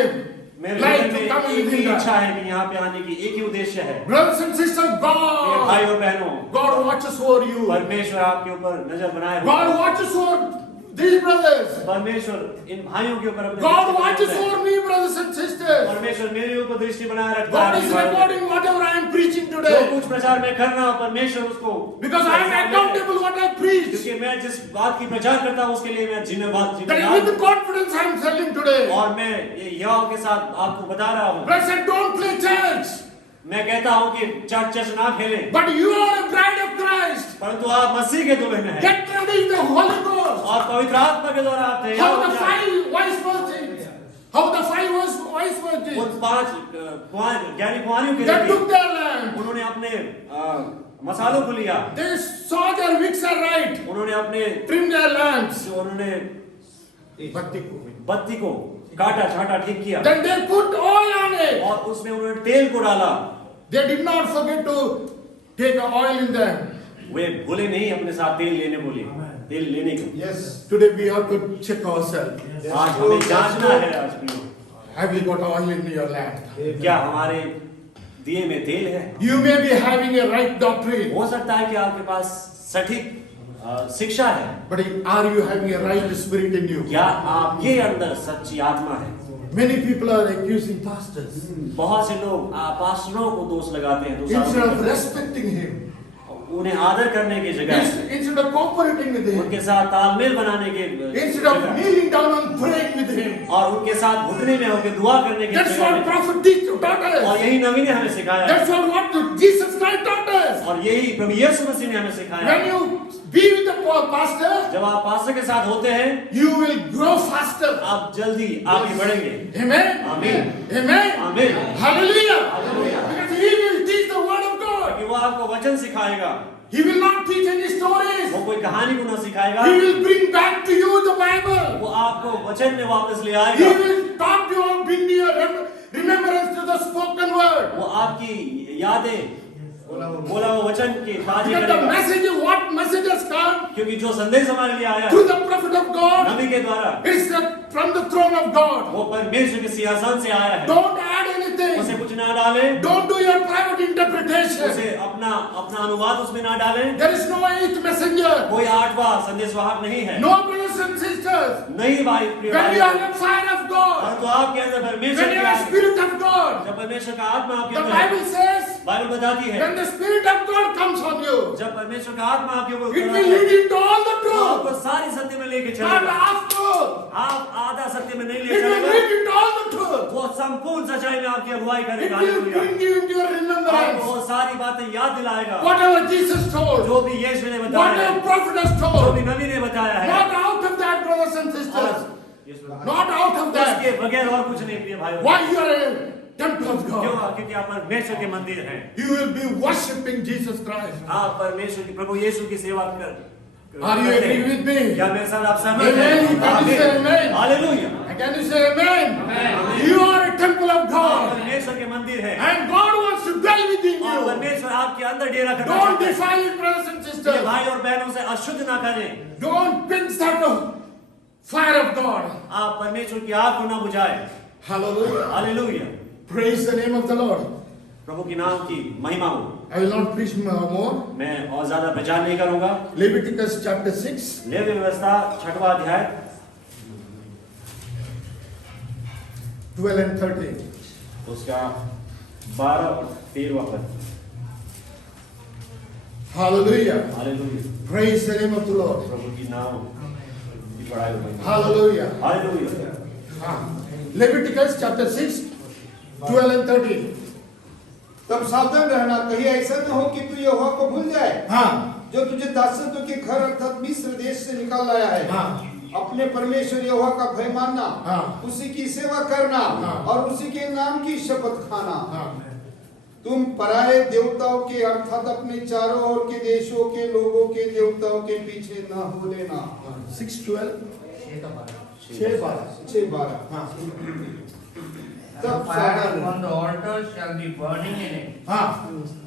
मेरे life जीवन to में come एक in ही here. इच्छा है कि यहाँ पे आने की एक ही उद्देश्य है। Brothers and sisters, मेरे God, भाई और बहनों, God watches over you. परमेश्वर आपके ऊपर नजर बनाए हुए God हैं। watches over these brothers. परमेश्वर इन भाइयों के ऊपर अपने God दृष्टि watches बनाए हुए over me, brothers and हैं। sisters. परमेश्वर मेरे ऊपर दृष्टि बनाए रखता God है। is recording whatever I am preaching जो today. कुछ प्रचार मैं कर रहा हूँ परमेश्वर उसको Because I am accountable what I preach. क्योंकि मैं जिस बात की प्रचार करता हूँ उसके लिए मैं That जिम्मेदार with the confidence I am telling today. और मैं ये यहोवा के साथ आपको बता रहा हूँ। Brothers, don't play church. मैं कहता हूँ कि चर्च ना खेलें, But you are a bride of Christ. परंतु आप मसीह के दुल्हन हैं Get ready the Holy Ghost. और पवित्र आत्मा के द्वारा आप तैयार How हो the जाएं। 5 wise virgins. How the 5 wise virgins. उन 5 ज्ञानी कुंवारियों के They लिए took their lamp. उन्होंने अपने मसालों को लिया, They saw their wicks are right. उन्होंने अपने Trim their lamps. जो उन्होंने बत्ती को काटा छाटा ठीक किया Then they put oil on it. और उसमें उन्होंने तेल को डाला। They did not forget to take oil in them. वे भूले नहीं अपने साथ तेल लेने बोले, तेल लेने को। Yes. Today we have to check ourselves. आज हमें जांचना है आज भी, Have you got oil in your lamp? क्या हमारे दिए में तेल है? You may be having a right doctrine. हो सकता है कि आपके पास सटीक शिक्षा है, But are you having a right spirit in you? क्या आपके अंदर सच्ची आत्मा है? Many people are accusing pastors. बहुत से लोग पास्टरों को दोष लगाते हैं, Instead of respecting him, उन्हें आदर करने की जगह, instead of cooperating with him, उनके साथ तालमेल बनाने के instead of जगह, kneeling down and praying with him. और उनके साथ घुटने में होकर दुआ करने की That's जगह what में, prophet taught और us. यही नबी ने हमें सिखाया है। That's what Jesus Christ taught us. और यही प्रभु यीशु मसीह ने हमें सिखाया। When you be with the pastor, जब आप पास्टर के साथ होते हैं, you will grow faster. आप जल्दी आगे बढ़ेंगे। Amen. आमीन। Amen. आमीन। Hallelujah. Hallelujah. Because he will teach the word of God. कि वो आपको वचन सिखाएगा। He will not teach any stories. वो कोई कहानी को ना सिखाएगा। He will bring back to you the Bible. वो आपको वचन में वापस ले He आएगा। will talk to you and bring you remembrance to the spoken word. वो आपकी यादें बोला वो वचन के ताजे Because the करेगा। message, what message has come क्योंकि जो संदेश हमारे लिए आया through है the prophet of God, नबी के द्वारा, it's from the throne of God. वो परमेश्वर के सिंहासन से आया है। Don't add उसे anything. कुछ ना डाले, Don't do your private interpretation. उसे अपना अनुवाद उसमें ना डाले। There is no eighth messenger. कोई आठवां संदेशवाहक नहीं है। No brothers and sisters. नहीं भाई प्रिय When भाई, you have the fire of God, परंतु आपके अंदर परमेश्वर when you की have आत्मा- spirit of God, जब परमेश्वर का आत्मा आपके the अंदर है, Bible says, बाइबल बताती है, when the spirit of God comes on you, जब परमेश्वर का आत्मा आपके ऊपर it उतरता will है, lead into all the तो आपको truth. सारी सत्य में लेके Not चलेगा। half truth. आप आधा सत्य में नहीं ले It will चलेगा, lead into all the truth. वो संपूर्ण सच्चाई में आपकी अगुवाई It करेगा। will hallelujah. bring you into your आपको remembrance. वो सारी बातें याद दिलाएगा, Whatever Jesus told, जो भी यीशु ने बताया है, whatever prophet has जो told, भी नबी ने बताया है। not out of that, brothers and sisters. Not out of that. उसके बगैर और कुछ नहीं प्रिय भाइयों। Why you are a temple of क्यों? God? क्योंकि आप परमेश्वर के मंदिर हैं। You will be worshipping Jesus Christ. आप परमेश्वर की प्रभु यीशु की सेवा कर Are you agree with me? क्या मेरे साथ आप सहमत हैं? Amen. Can you say amen? Hallelujah. Can you say amen? Amen. You are a temple of आप God. परमेश्वर के मंदिर हैं And God wants to dwell within और you. परमेश्वर आपके अंदर डेरा करना Don't चाहता है। defile it, brothers and ये sisters. भाई और बहनों से अशुद्ध ना करें। Don't quench that fire of God. आप परमेश्वर की आग को ना बुझाएं। Hallelujah. Hallelujah. Praise the name of the Lord. प्रभु की नाम की महिमा हो। I will not preach more. मैं और ज्यादा प्रचार नहीं करूंगा। Leviticus chapter 6. लेवी व्यवस्था 6वां अध्याय 12 and 13. उसका 12 और 13वां पद। Hallelujah. Hallelujah. Praise the name of the Lord. प्रभु की नाम की बड़ाई हो। Hallelujah. Hallelujah. Leviticus chapter 6, 12 and 13. तब सावधान रहना, कहीं ऐसा न हो कि तू यहोवा को भूल जाए, हाँ, जो तुझे दासत्व के घर अर्थात मिस्र देश से निकाल लाया है। हाँ, अपने परमेश्वर यहोवा का भय मानना, हाँ, उसी की सेवा करना हाँ, और उसी के नाम की शपथ खाना। हाँ, तुम पराये देवताओं के अर्थात अपने चारों ओर के देशों के लोगों के देवताओं के पीछे न हो लेना। 6:12, 6:12, हाँ, तब Fire सावधान on the altar shall be burning in it. हाँ,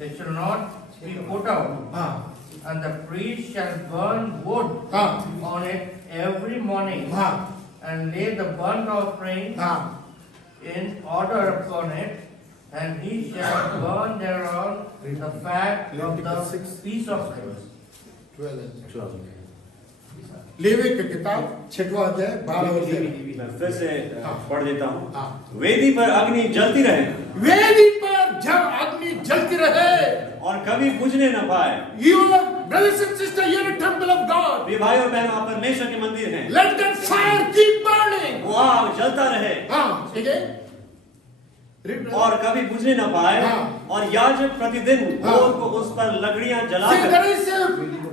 It shall not be put out. हाँ, And the priest shall burn wood हाँ, on it every morning. हाँ, And lay the burnt offering हाँ, in order upon it. And he shall burn thereon the fat of the peace offerings. 12 and 12. Levy की किताब 6वां अध्याय 12 और 13। मैं फिर से पढ़ देता हूँ। हाँ। वेदी पर अग्नि जलती रहे वेदी पर जब अग्नि जलती रहे और कभी बुझने न पाए। You are brothers and sisters, you are a temple of God. वे भाई और बहनों, आप परमेश्वर के मंदिर हैं। Let that fire keep burning. वो आग जलता रहे हाँ, ठीक है? Read, brother. और कभी बुझने न पाए। हाँ। और याजक प्रतिदिन हाँ। भोर को उस पर लकड़ियां See, जलाकर there is a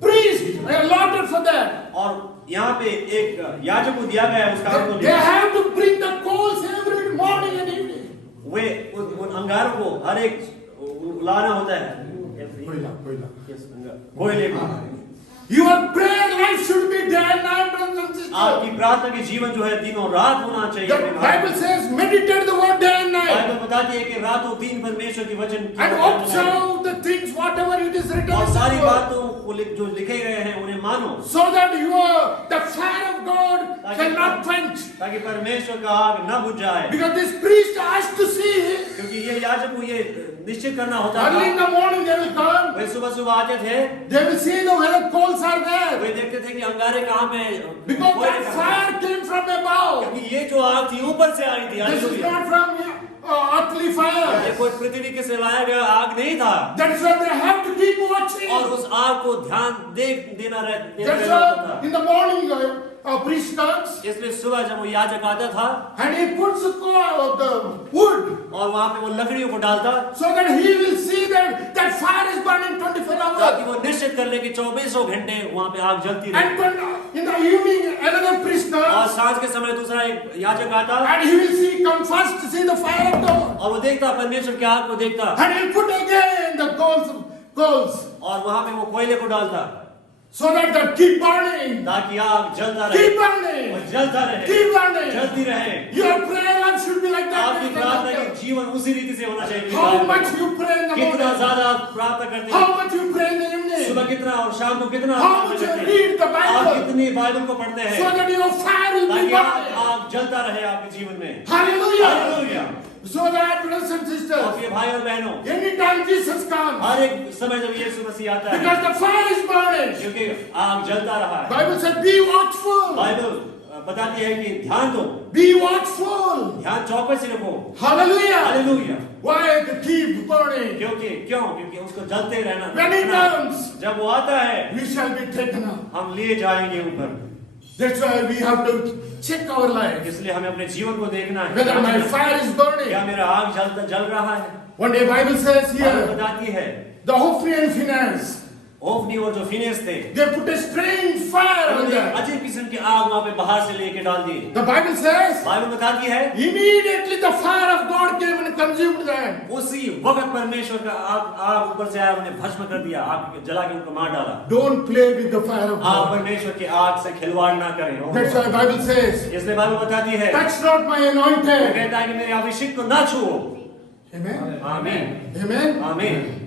priest allotted for that. और यहाँ पे एक याजक को दिया गया है उस काम को They लिए। have to bring the coals every morning and evening. वे उन अंगारों को हर एक लाना होता है। कोयले को। Your prayer life should be day and night, brothers and sisters. आपकी प्रार्थना की जीवन जो है दिनों रात होना चाहिए। The अपने भाई। Bible says, meditate the word day and night. Bible बताती है कि रातों दिन परमेश्वर की वचन की And बात करना है। observe the things, whatever it is written. और in the सारी word. बातों को जो लिखे गए हैं उन्हें मानो, So that the fire of God shall not quench. ताकि परमेश्वर का आग न बुझ जाए। Because this priest has to see, क्योंकि ये याजक को ये निश्चित करना होता early in था। the morning they will come, वे सुबह सुबह आते थे, they will see where the coals are there. वे देखते थे कि अंगारे कहाँ पे Because कोयले that कहाँ हैं। fire came from above. क्योंकि ये जो आग थी ऊपर से आई थी। This is hallelujah. not from earthly ये fire. कोई पृथ्वी के से लाया गया आग नहीं था। That is why they have to keep watching. और उस आग को ध्यान देना That's रहता why था। in the morning priest comes इसलिए सुबह जब वो याजक आता था and he puts the wood और वहां पे वो लकड़ियों को डालता so that he will see that fire is burning 24 ताकि hours. वो निश्चित कर ले कि 24 घंटे वहां पे आग जलती रहे। And in the evening, another priest और comes सांझ के समय दूसरा एक याजक आता and he will come first to see the fire of God. और वो देखता परमेश्वर की आग को देखता And he'll put again the coals और वहां पे वो कोयले को डालता so that keep burning. ताकि आग जलता रहे, Keep burning. वो जलता रहे, Keep burning. जलती रहे। Your prayer life should be like आपकी प्रार्थना that. की जीवन उसी रीति से होना चाहिए। How much you pray in the कितना morning? ज्यादा आप प्रार्थना करते How हैं, much you pray in the evening? सुबह कितना और शाम को कितना How आप much you करते read the हैं, Bible? आप कितनी बाइबल को पढ़ते So हैं that your fire will be ताकि burning. आग जलता रहे आपके जीवन में। Hallelujah. Hallelujah. So that, brothers and और sisters, ये भाई और बहनों, anytime Jesus comes, हर एक समय जब यीशु मसीह आता है because the fire is burning, क्योंकि आग जलता रहा है, Bible says, be watchful. Bible बताती है कि ध्यान दो, Be watchful. ध्यान चौकसी रखो। Hallelujah. Hallelujah. Why to keep burning? क्योंकि उसको जलते रहना। When he comes, जब वो आता है we shall be taken up. हम लिए जाएंगे ऊपर। That's why we have to check our life. इसलिए हमें अपने जीवन को देखना है। Whether my fire is burning. क्या मेरा आग जल रहा है? One day Bible says Bible here, बताती है the Hophni and Phinehas, Ophni और जो फिनेस थे they put a strange fire on उन्होंने them. अजीब किस्म की आग वहां पे बाहर से लेके डाल दी। The Bible says, बाइबल बताती है immediately the fire of God came and consumed them. उसी वक्त परमेश्वर का आग ऊपर से आया, उन्हें भस्म कर दिया, आग जला के उनको मार डाला। Don't play with the fire of आप God. परमेश्वर की आग से खिलवाड़ ना करें। That's why Bible says, इसलिए बाइबल बताती है, touch not my वो anointed. कहता है कि मेरे अभिषेक को ना छुओ। Amen. आमीन Amen. आमीन।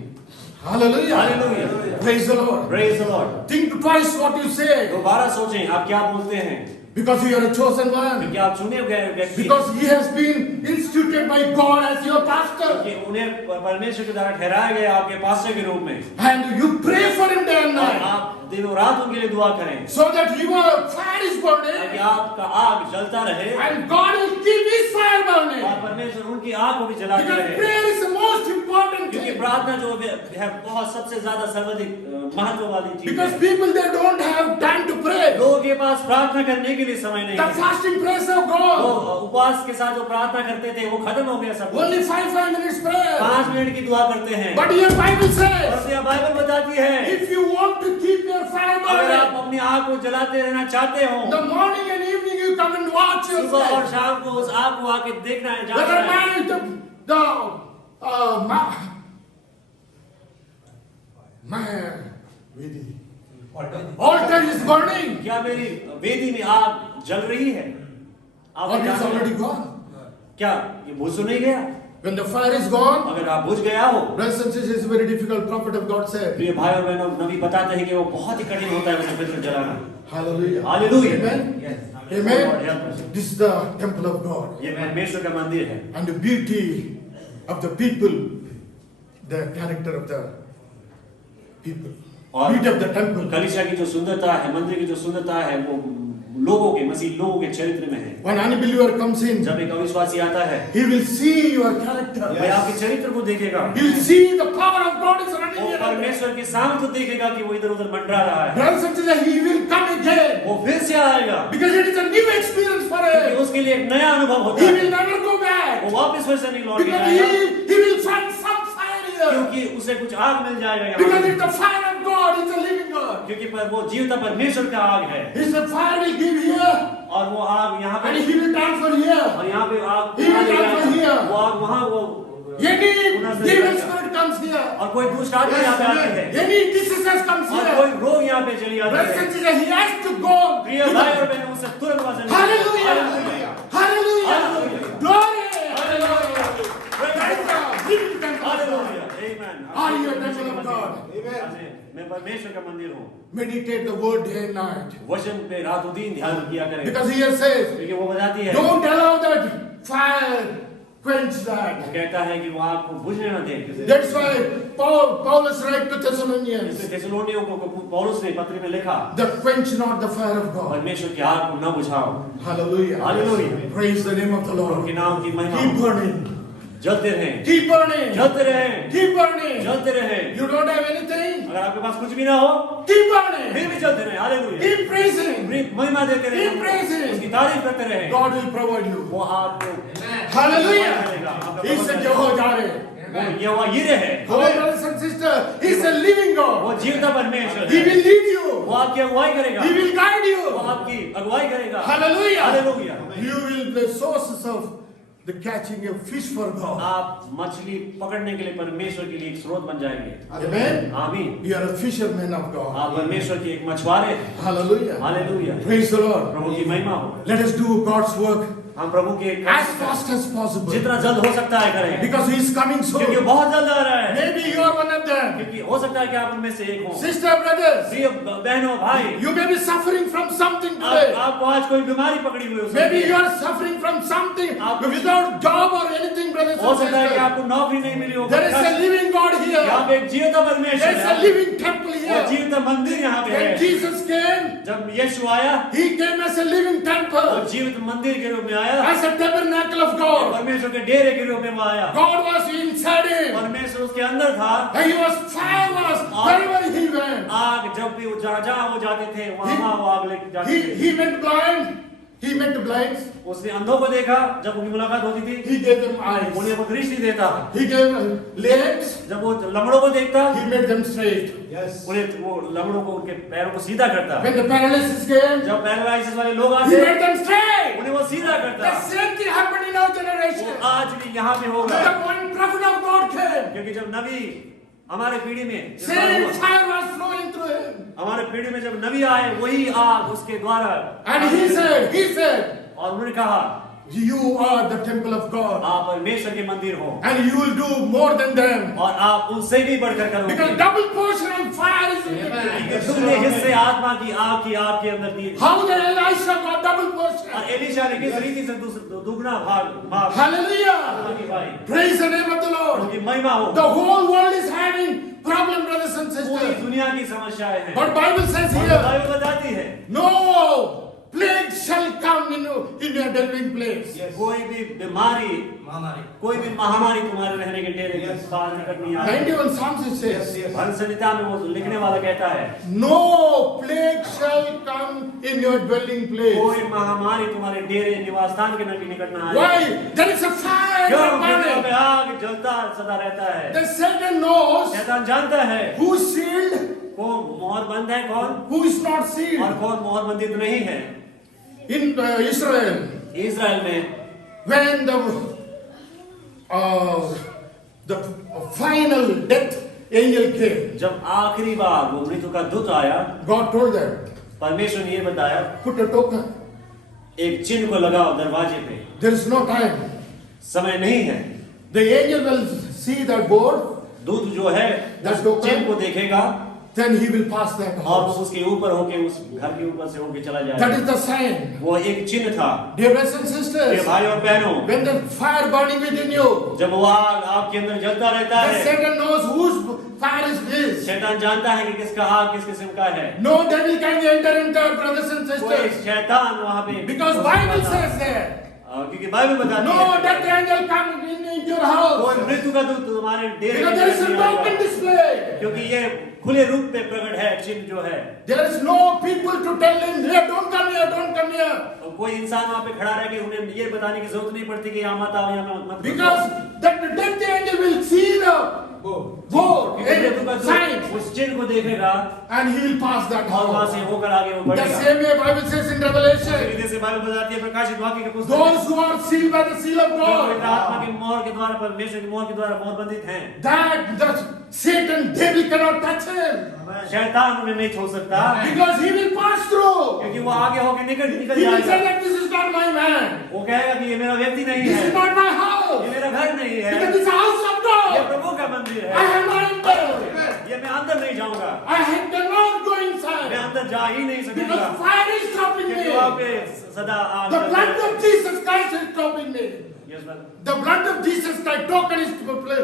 Hallelujah. Hallelujah. Praise the Lord. Praise the Lord. Think twice what you say. दोबारा सोचें आप क्या बोलते हैं, Because you are a chosen one. क्योंकि आप चुने गए व्यक्ति, Because he has been instituted by God as your pastor. कि उन्हें परमेश्वर के द्वारा ठहराया गया आपके पास्टर के रूप में, And you pray for him day and और night. आप दिनों रात उनके लिए दुआ करें So that your fire is ताकि burning. आपका आग जलता रहे And God will keep his fire burning. और परमेश्वर उनकी आग को भी जलाते Because रहे, prayer is the most important क्योंकि thing. प्रार्थना जो है बहुत सबसे ज्यादा सर्वाधिक महत्व वाली चीज Because है। people they don't have time to pray. लोगों के पास प्रार्थना करने के लिए समय नहीं The है। fasting prayers of वो God. उपवास के साथ जो प्रार्थना करते थे वो खत्म हो गया सब। Only 5 minutes prayer. 5 मिनट की दुआ करते हैं। But your Bible says, और यह बाइबल बताती है if you want to keep your fire अगर आप burning, अपनी आग को जलाते रहना चाहते हो, the morning and evening you come and watch सुबह और yourself. शाम को उस आग को आके देखना है, जानना Whether है my altar is burning क्या मेरी वेदी में आग जल रही है। आप or it is जानते already हैं? gone. क्या ये बुझ तो नहीं गया? When the fire is gone, अगर आप बुझ गया हो, brothers and sisters, it's very difficult. Prophet of God said, प्रिय भाई और बहनों, नबी बताते हैं कि वो बहुत ही कठिन होता है उसे फिर जलाना। Hallelujah. Hallelujah. Amen. Lord, Amen. help us. This is the temple of God. ये परमेश्वर का मंदिर है And the beauty of the people, the character of the people, और beauty of the temple. कलीसिया की जो सुंदरता है, मंदिर की जो सुंदरता है, वो लोगों के मसीह लोगों के चरित्र में है। When unbeliever comes in, जब एक अविश्वासी आता है, he will see your character. वह आपके चरित्र को देखेगा, He will see the power of God is running वो here. परमेश्वर के सामर्थ्य को देखेगा कि वो इधर उधर मंडरा रहा है, Brothers and sisters, he will come again वो फिर से आएगा because it is a new experience for क्योंकि him. उसके लिए एक नया अनुभव होता He है, will never go back वो वापस फिर से नहीं लौट के because आएगा he will find some fire here. क्योंकि उसे कुछ आग मिल जाएगा Because यहाँ, it's the fire of God, it's a living God. क्योंकि वो जीवता परमेश्वर का आग है It's the fire will give here और वो आग यहाँ and पे he will transfer here. और यहाँ पे आग He will transfer here. वो आग वहाँ वो Any demon spirit comes here. और कोई दुष्ट आत्मा यहाँ पे आती है Any diseases comes और here. कोई रोग यहाँ पे चली आती Brothers है। and sisters, he has to go. प्रिय भाई और बहनों, उससे तुरंत वचन मिलता है। Hallelujah! Hallelujah! Hallelujah. Glory! Hallelujah. That is the living temple of God. Hallelujah. Amen. Are you a temple of God? मैं परमेश्वर का मंदिर हूँ। Meditate the word day and night. वचन पे रातों दिन ध्यान किया करें, Because here says, क्योंकि वो बताती है, don't allow that fire quench वो that. कहता है कि वो आग को बुझने न दे। That's why Paulus write to Thessalonians, इसलिए थिस्सलुनीकियों को पौलुस ने पत्री में लिखा, that quench not the fire of God. परमेश्वर की आग को न बुझाओ। Hallelujah. Hallelujah. Praise the name of the उनके Lord. नाम की महिमा Keep हो। burning. जलते रहें, keep burning, जलते रहें, keep burning. जलते रहें। You don't have anything, अगर आपके पास कुछ भी ना हो, keep burning, फिर भी जलते रहें। हालेलुया। keep praising. महिमा देते रहें, Keep praising. उसकी तारीफ करते रहें। God will provide you. वो आपको Hallelujah. He said, Jehovah Jireh. वो यहोवा यिरे है। Oh, brothers and sisters, He's a living वो God. जीवता परमेश्वर He है। will lead you. वो आपकी अगुवाई करेगा, He will guide वो you. आपकी अगुवाई करेगा। Hallelujah. Hallelujah. You will be the sources of the catching of fish for God. आप मछली पकड़ने के लिए परमेश्वर के लिए एक स्रोत बन जाएंगे। Amen. आमीन। You are a fisherman of God. आप परमेश्वर की एक मछुआरे हैं। Hallelujah. Hallelujah. Praise the Lord. प्रभु की महिमा हो। Let us do God's work हम प्रभु के as fast as possible. जितना जल्द हो सकता है करें, Because He is coming क्योंकि soon. बहुत जल्द आ रहा है। Maybe you are one of them. क्योंकि हो सकता है कि आप उनमें से एक हो। Sister, brothers, प्रिय बहनों भाई, you may be suffering from something today. आपको आज कोई बीमारी पकड़ी हुई हो सकती Maybe है। you are suffering from something without job or anything, brothers हो and सकता है कि sisters. आपको नौकरी नहीं मिली हो। There is a living God यहाँ here. पे एक जीवता परमेश्वर There is a है। living temple वो here. जीवता मंदिर यहाँ पे When है। Jesus came, जब यीशु आया, He came as a living वो temple, जीवित मंदिर के रूप में आया, as a tabernacle of God. परमेश्वर के डेरे के रूप में वो आया। God was inside Him. परमेश्वर उसके अंदर था। And He was fire was wherever He went. आग जब भी वो जहाँ वो जाते थे, वहाँ वो आग लेके जाते थे। He met blind. He met the blinds. उसने अंधों को देखा, जब उनकी मुलाकात होती थी, He gave them eyes. उन्हें वो दृष्टि देता। He gave legs. जब वो लंगड़ों को देखता, He made them straight. उन्हें वो लंगड़ों को उनके पैरों को सीधा करता। When the paralysis came, जब पैरालाइसिस वाले लोग He आते, made them straight. उन्हें वो सीधा The करता। same thing happened in our generation. वो आज भी यहाँ पे होगा, The one prophet of God came. क्योंकि जब नबी हमारे पीढ़ी में इस बार Same हुआ, fire was flowing through him. हमारे पीढ़ी में जब नबी आए, वही आग उसके द्वारा, And he said, और उन्होंने कहा, you are the temple of God. आप परमेश्वर के मंदिर हो, And you will do more than them. और आप उनसे भी बढ़कर करोगे। Because double portion of fire is in क्योंकि you. दुगने हिस्से आत्मा की आग की आपके अंदर दिए। How the Elisha got double portion. और एलीशा ने किस रीति से दुगना भाग Hallelujah. भाई, Praise the name of the Lord. उनकी महिमा हो। The whole world is having problem, brothers and पूरी sisters. दुनिया की समस्याएं हैं। But Bible says और here, बाइबल बताती है, no plague shall come in your dwelling place. कोई भी बीमारी, कोई भी महामारी तुम्हारे रहने के डेरे के पास निकट नहीं आएगी। 91 Psalms it says, भजन संहिता में वो लिखने वाला कहता है, no plague shall come in your dwelling place. कोई महामारी तुम्हारे डेरे निवास स्थान के निकट ना आए। Why? There is a fire क्यों? क्योंकि वहाँ पे burning. आग जलता सदा रहता है। The Satan knows शैतान जानता है who is sealed, कौन मोहर बंद है, कौन who is not और sealed. कौन मोहर बंदित नहीं है। In Israel, इज़राइल में when the final death angel came, जब आखिरी बार वो मृत्यु का दूत आया, God told them, परमेश्वर ने ये बताया, put a token. एक चिन्ह को लगाओ दरवाजे पे, There is no time. समय नहीं है। The angel will see that board, दूत जो है That's उस okay. चिन्ह को देखेगा then he will pass that और वो house. उसके ऊपर होके उस घर के ऊपर से होके चला That जाएगा। is the sign. वो एक चिन्ह था। Dear brothers and ये sisters, भाई और बहनों, when the fire burning within you, जब वो आग आपके अंदर जलता रहता the है, Satan knows whose fire is his. शैतान जानता है कि किसका आग किस किस्म का है। No devil can enter into brothers and कोई sisters. शैतान वहाँ पे Because Bible says there, क्योंकि बाइबल बताती no है death angel come into your house. कोई मृत्यु का दूत तुम्हारे डेरे Because there is a में नहीं token आएगा। display. क्योंकि ये खुले रूप में प्रकट है चिन्ह जो है। There is no people to tell him, here, don't come here, don't come here. और कोई इंसान वहाँ पे खड़ा रह के उन्हें ये बताने की जरूरत नहीं पड़ती कि यहाँ मत आओ, यहाँ मत। Because that the death angel will see the board, मृत्यु का sign, दूत उस चिन्ह को देखेगा and he will pass that और वहाँ house. से होकर आगे वो The बढ़ेगा। same way Bible says in Revelation, इसी से बाइबल बताती है प्रकाशित वाक्य के पुस्तक में, those who are sealed by the seal of जो पवित्र God, आत्मा की मोहर के द्वारा परमेश्वर की मोहर के द्वारा मोहर बंधित हैं, that the Satan, devil cannot touch him. शैतान उन्हें नहीं छू सकता Because he will pass through. क्योंकि वो आगे होकर निकल He will say जाएगा। that this is not my man. वो कहेगा कि ये मेरा व्यक्ति नहीं This is है, not my ये house. मेरा घर नहीं है, Because this is the house of ये God. प्रभु का मंदिर I है, have not entered. ये मैं अंदर नहीं जाऊंगा, cannot go मैं inside. अंदर जा ही नहीं सकूंगा Because fire is stopping क्योंकि me. वहाँ पे सदा आग The जलती blood है। of Jesus Christ is stopping me. Yes, brother. The blood of Jesus Christ token is to play.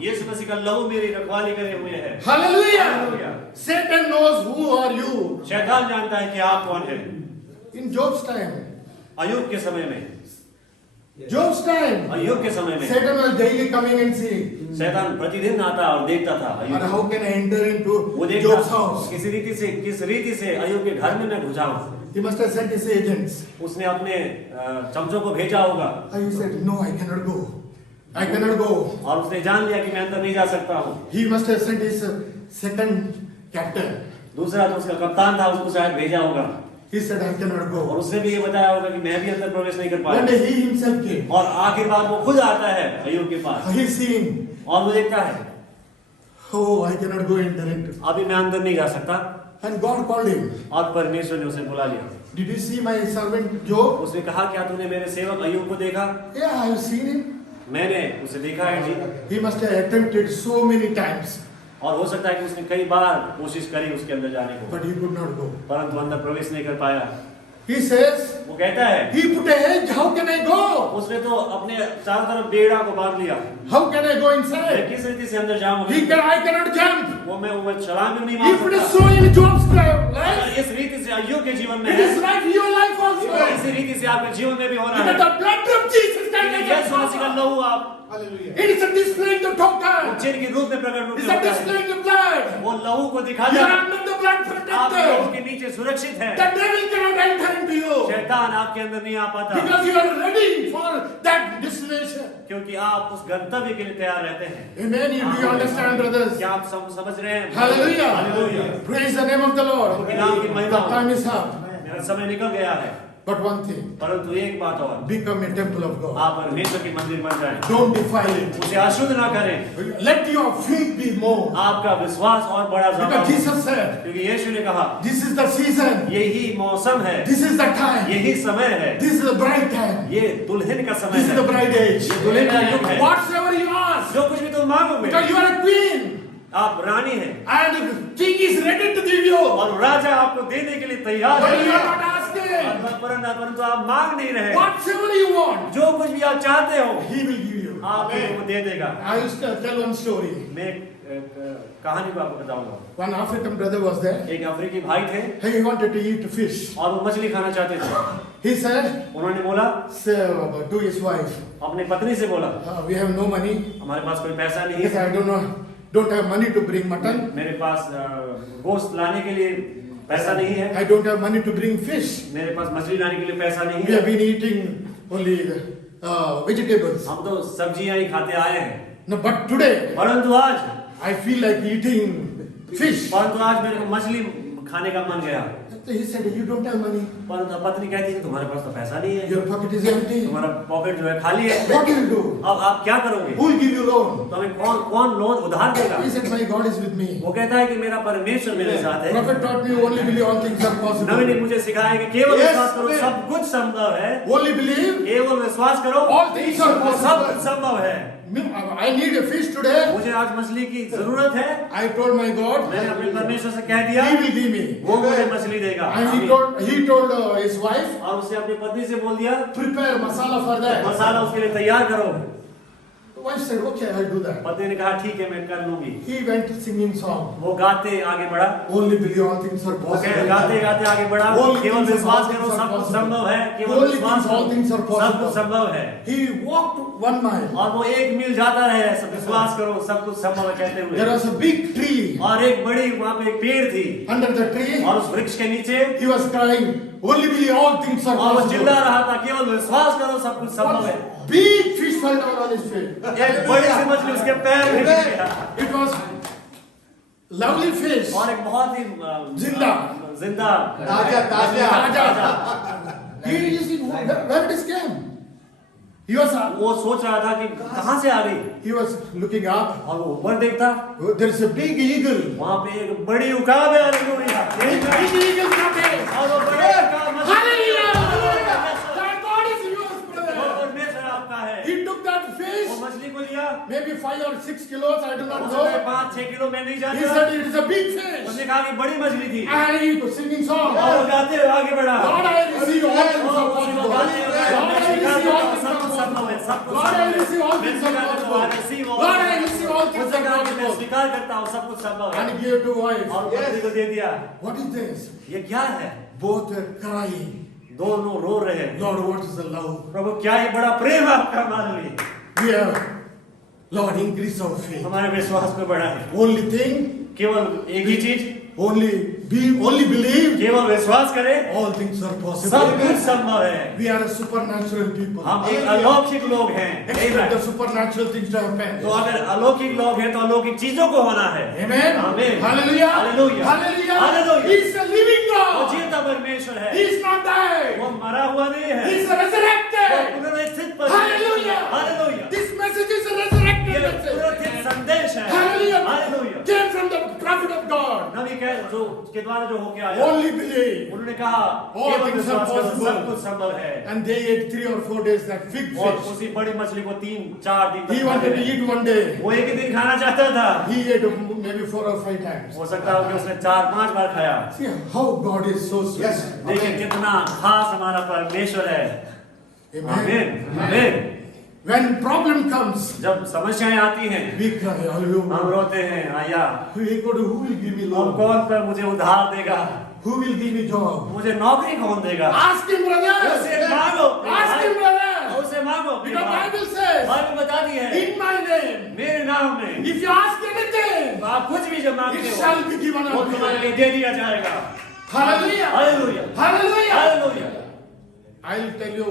यीशु मसीह का लहू मेरी रखवाली करे हुए है। Hallelujah. Hallelujah. Satan knows who are you. शैतान जानता है कि आप कौन है। In Job's time, अय्यूब के समय में Job's time, अय्यूब के समय में Satan was daily coming and seeing. शैतान प्रतिदिन आता और देखता था And Ayyub how can I enter into वो Job's देखता house? किस रीति से अय्यूब के घर में मैं घुसाऊं। He must have sent his agents. उसने अपने चमचों को भेजा होगा And he said, no, I cannot go. I cannot go. और उसने जान लिया कि मैं अंदर नहीं जा सकता हूँ। He must have sent his second captain. दूसरा जो उसका कप्तान था उसको शायद भेजा होगा He said, I cannot और go. उसने भी ये बताया होगा कि मैं भी अंदर प्रवेश नहीं कर One पाया। day he himself came. और आखिरकार वो खुद आता है अय्यूब के पास He seen, और वो देखता है oh, I cannot go enter into. अभी मैं अंदर नहीं जा सकता। And God called him. और परमेश्वर ने उसे बुला लिया। Did you see my servant Job? उसने कहा क्या तूने मेरे सेवक अय्यूब को देखा? Yeah, I have seen him. मैंने उसे देखा है जी। He must have attempted so many times, और हो सकता है कि उसने कई बार कोशिश करी उसके अंदर जाने को, but he could not go. परंतु अंदर प्रवेश नहीं कर पाया। He says, वो कहता है he put a hedge, how can I go? उसने तो अपने चारों तरफ बेड़ा को बांध लिया। How can I go मैं inside? किस रीति से अंदर जाऊंगा? I cannot jump. वो मैं छलांग भी नहीं If मार it is सकता। so in Job's अगर life, इस रीति से अय्यूब के जीवन में it है, is right in your life also. इसी रीति से आपके जीवन में भी हो रहा Because है। the blood of Jesus Christ यीशु मसीह का लहू आप it is a displaying the token. चिन्ह के रूप में प्रकट रूप It's में a होता है। displaying the blood. वो लहू को You दिखाता are है। under the blood आप लहू protected. के नीचे सुरक्षित है। The devil cannot enter into you शैतान आपके अंदर नहीं आ पाता because you are ready for that destination. क्योंकि आप उस गंतव्य के लिए तैयार रहते हैं। Amen. Do you understand, brothers? क्या आप समझ रहे हैं? Hallelujah. Hallelujah. Praise the name of the Lord. प्रभु के नाम की The महिमा हो। time is up. मेरा समय निकल गया है, But one thing, परंतु एक बात और, become a temple of God. आप परमेश्वर की मंदिर बन जाएं, Don't defile it. उसे अशुद्ध ना करें। Let your faith be more. आपका विश्वास और बड़ा Because ज़्यादा हो। Jesus said, क्योंकि यीशु ने कहा this is the season. यही मौसम है, This is the time. यही समय है, This is the bright time. ये दुल्हन का समय This is है, the bride age. ये दुल्हन का युग है। Whatsoever you ask, जो कुछ भी तुम मांगोगे, because you are a queen. आप रानी हैं And the king is ready to give you. और राजा आपको देने के लिए तैयार But you are है। not asking. परंतु आप मांग नहीं रहे। Whatsoever you want, जो कुछ भी आप चाहते हो, he will give you. आपको दे देगा। I used to tell one story. मैं एक कहानी को आपको बताऊंगा। One African brother was there. एक अफ्रीकी भाई थे He wanted to eat fish. और वो मछली खाना चाहते थे। He said उन्होंने बोला to his wife, अपनी पत्नी से बोला, we have no money हमारे पास कोई पैसा नहीं because है, I don't have money to bring mutton. मेरे पास गोश्त लाने के लिए पैसा नहीं है, I don't have money to bring fish. मेरे पास मछली लाने के लिए पैसा नहीं We have है। been eating only vegetables. हम तो सब्जियां ही खाते आए हैं, No, but today परंतु आज I feel like eating fish. परंतु आज मेरे को मछली खाने का मन गया। He said, you don't have money. परंतु पत्नी कहती है तुम्हारे पास तो पैसा नहीं है, Your pocket is empty. तुम्हारा पॉकेट जो है खाली है, What will you do? अब आप क्या करोगे? Who will give you loan? तो हमें कौन लोन उधार देगा? He said, my God is with me. वो कहता है कि मेरा परमेश्वर मेरे साथ है। Prophet taught me only believe all things are possible. नबी ने मुझे सिखाया कि केवल Yes, विश्वास करो, amen. सब कुछ संभव है। Only believe. केवल विश्वास करो, All things are possible. सब कुछ संभव है। I need a fish today. मुझे आज मछली की जरूरत है। I told my God, मैंने अपने परमेश्वर से कह दिया, He will give me. वो मुझे मछली देगा। And he told his wife, और उसने अपनी पत्नी से बोल दिया, prepare masala for that. मसाला उसके लिए तैयार करो। The wife said, okay, I'll do that. पत्नी ने कहा ठीक है मैं कर लूंगी। He went singing song. वो गाते आगे बढ़ा, Only believe all things are वो possible. गाते गाते आगे बढ़ा, Only केवल things विश्वास are करो, सब कुछ possible. संभव है। केवल Only विश्वास things, all करो, things are सब possible. कुछ संभव है। He walked 1 mile. और वो 1 मील जाता रहे, सब विश्वास करो, सब कुछ संभव है कहते There हुए। was a big tree. और एक बड़ी वहाँ पे एक पेड़ थी, Under the tree, और उस वृक्ष के नीचे he was crying, only believe all things are और वो possible. चिल्ला रहा था, केवल विश्वास करो, सब कुछ संभव है। One big fish fell down on his feet. एक बड़ी सी मछली उसके पैर में गिर गया It was lovely fish. और एक बहुत ही जिंदा Taja. He is where it is came. He was वो सोच रहा था कि कहाँ से आ गई, he was looking up. और वो ऊपर देखता, There is a big eagle. वहाँ पे एक बड़ी उकाब है और एक उड़िया। Big eagle coming. और वो बड़े उकाब मछली- Hallelujah! That God is yours, वो brother. परमेश्वर आपका है। He took that वो fish, मछली को लिया, maybe 5 or 6 kilos, I do not उसने know. 5-6 किलो में नहीं He जानता, said it is a big fish. उसने कहा कि बड़ी मछली थी, And he was singing song. और वो गाते हुए आगे बढ़ा। Lord, I receive all things और are वो possible. गाते हुए Lord, I receive all things सब are कुछ संभव है, possible. सब कुछ Lord, I संभव है। receive all मैं things are स्वीकार करता हूँ, possible. I receive all Lord, I things. receive all things उसने are कहा कि मैं possible. स्वीकार करता हूँ, सब कुछ संभव है। And he gave to wife. और पत्नी को दे दिया। What is this? ये क्या है? Both were crying. दोनों रो रहे हैं। Lord, what is the love? प्रभु क्या ही बड़ा प्रेम है आपका हमारे लिए। We have, Lord, increase our faith. हमारे विश्वास को बढ़ाए। Only thing, केवल एक ही चीज, only believe. केवल विश्वास करें, All things are सब possible. कुछ संभव है। We are a supernatural people. हम एक अलौकिक लोग हैं। Expect the supernatural things to happen. तो अगर अलौकिक लोग हैं तो अलौकिक चीजों को होना है। Amen. Amen. Hallelujah. Hallelujah. Hallelujah. Hallelujah. He is a living वो God. जीता परमेश्वर है। He is not dead. वो मरा हुआ नहीं है। He is वो resurrected. पुनरुत्थित परमेश्वर है। Hallelujah. Hallelujah. This message is a resurrected ये message. पुनरुत्थित संदेश है। Hallelujah. Hallelujah. Came from the prophet of God. नबी के द्वारा जो होके आया, Only believe. उन्होंने कहा All केवल things are विश्वास करो, possible. सब कुछ संभव है। And they ate 3 or 4 days that fig और fish. उसी बड़ी मछली को 3-4 दिन He तक wanted to खाते रहे। eat one day. वो एक ही दिन खाना चाहता था। He ate maybe 4 or 5 times. हो सकता है कि उसने 4-5 बार खाया। See how God is so sweet. Yes. देखिए कितना खास हमारा परमेश्वर है। Amen. आमीन, आमीन। When problem comes, जब समस्याएं आती हैं, we cry, हम hallelujah. रोते हैं, आया Who will give me अब love? कौन पर मुझे उधार देगा, Who will give me job? मुझे नौकरी कौन देगा। Ask him, brother. उसे मांगो, Ask him, brother. उसे मांगो। Because Bible says, बाइबल बता दी है, in my name, मेरे नाम में if you ask anything, तो आप कुछ भी जब मांगते it हो shall be given वो unto तुम्हारे you. लिए दे दिया जाएगा। Hallelujah. Hallelujah, Hallelujah. Hallelujah. I'll tell you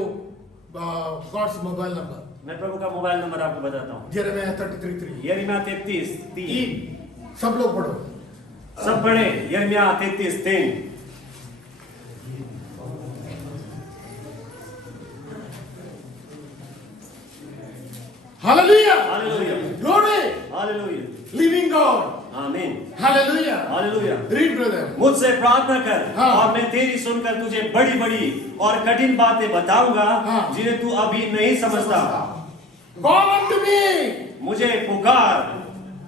God's mobile number. मैं प्रभु का मोबाइल नंबर आपको बताता हूँ। Jeremiah 33:3. यिर्मयाह 33:3। सब लोग पढ़ो. सब पढ़े यिर्मयाह 33:3। Hallelujah. Hallelujah, Glory. Hallelujah, Living God. आमीन, Hallelujah. हालेलुया। Read, brother. मुझसे प्रार्थना कर हाँ। और मैं तेरी सुनकर तुझे बड़ी बड़ी और कठिन बातें बताऊंगा हाँ। जिन्हें तू अभी नहीं समझता। Call unto me. मुझे पुकार,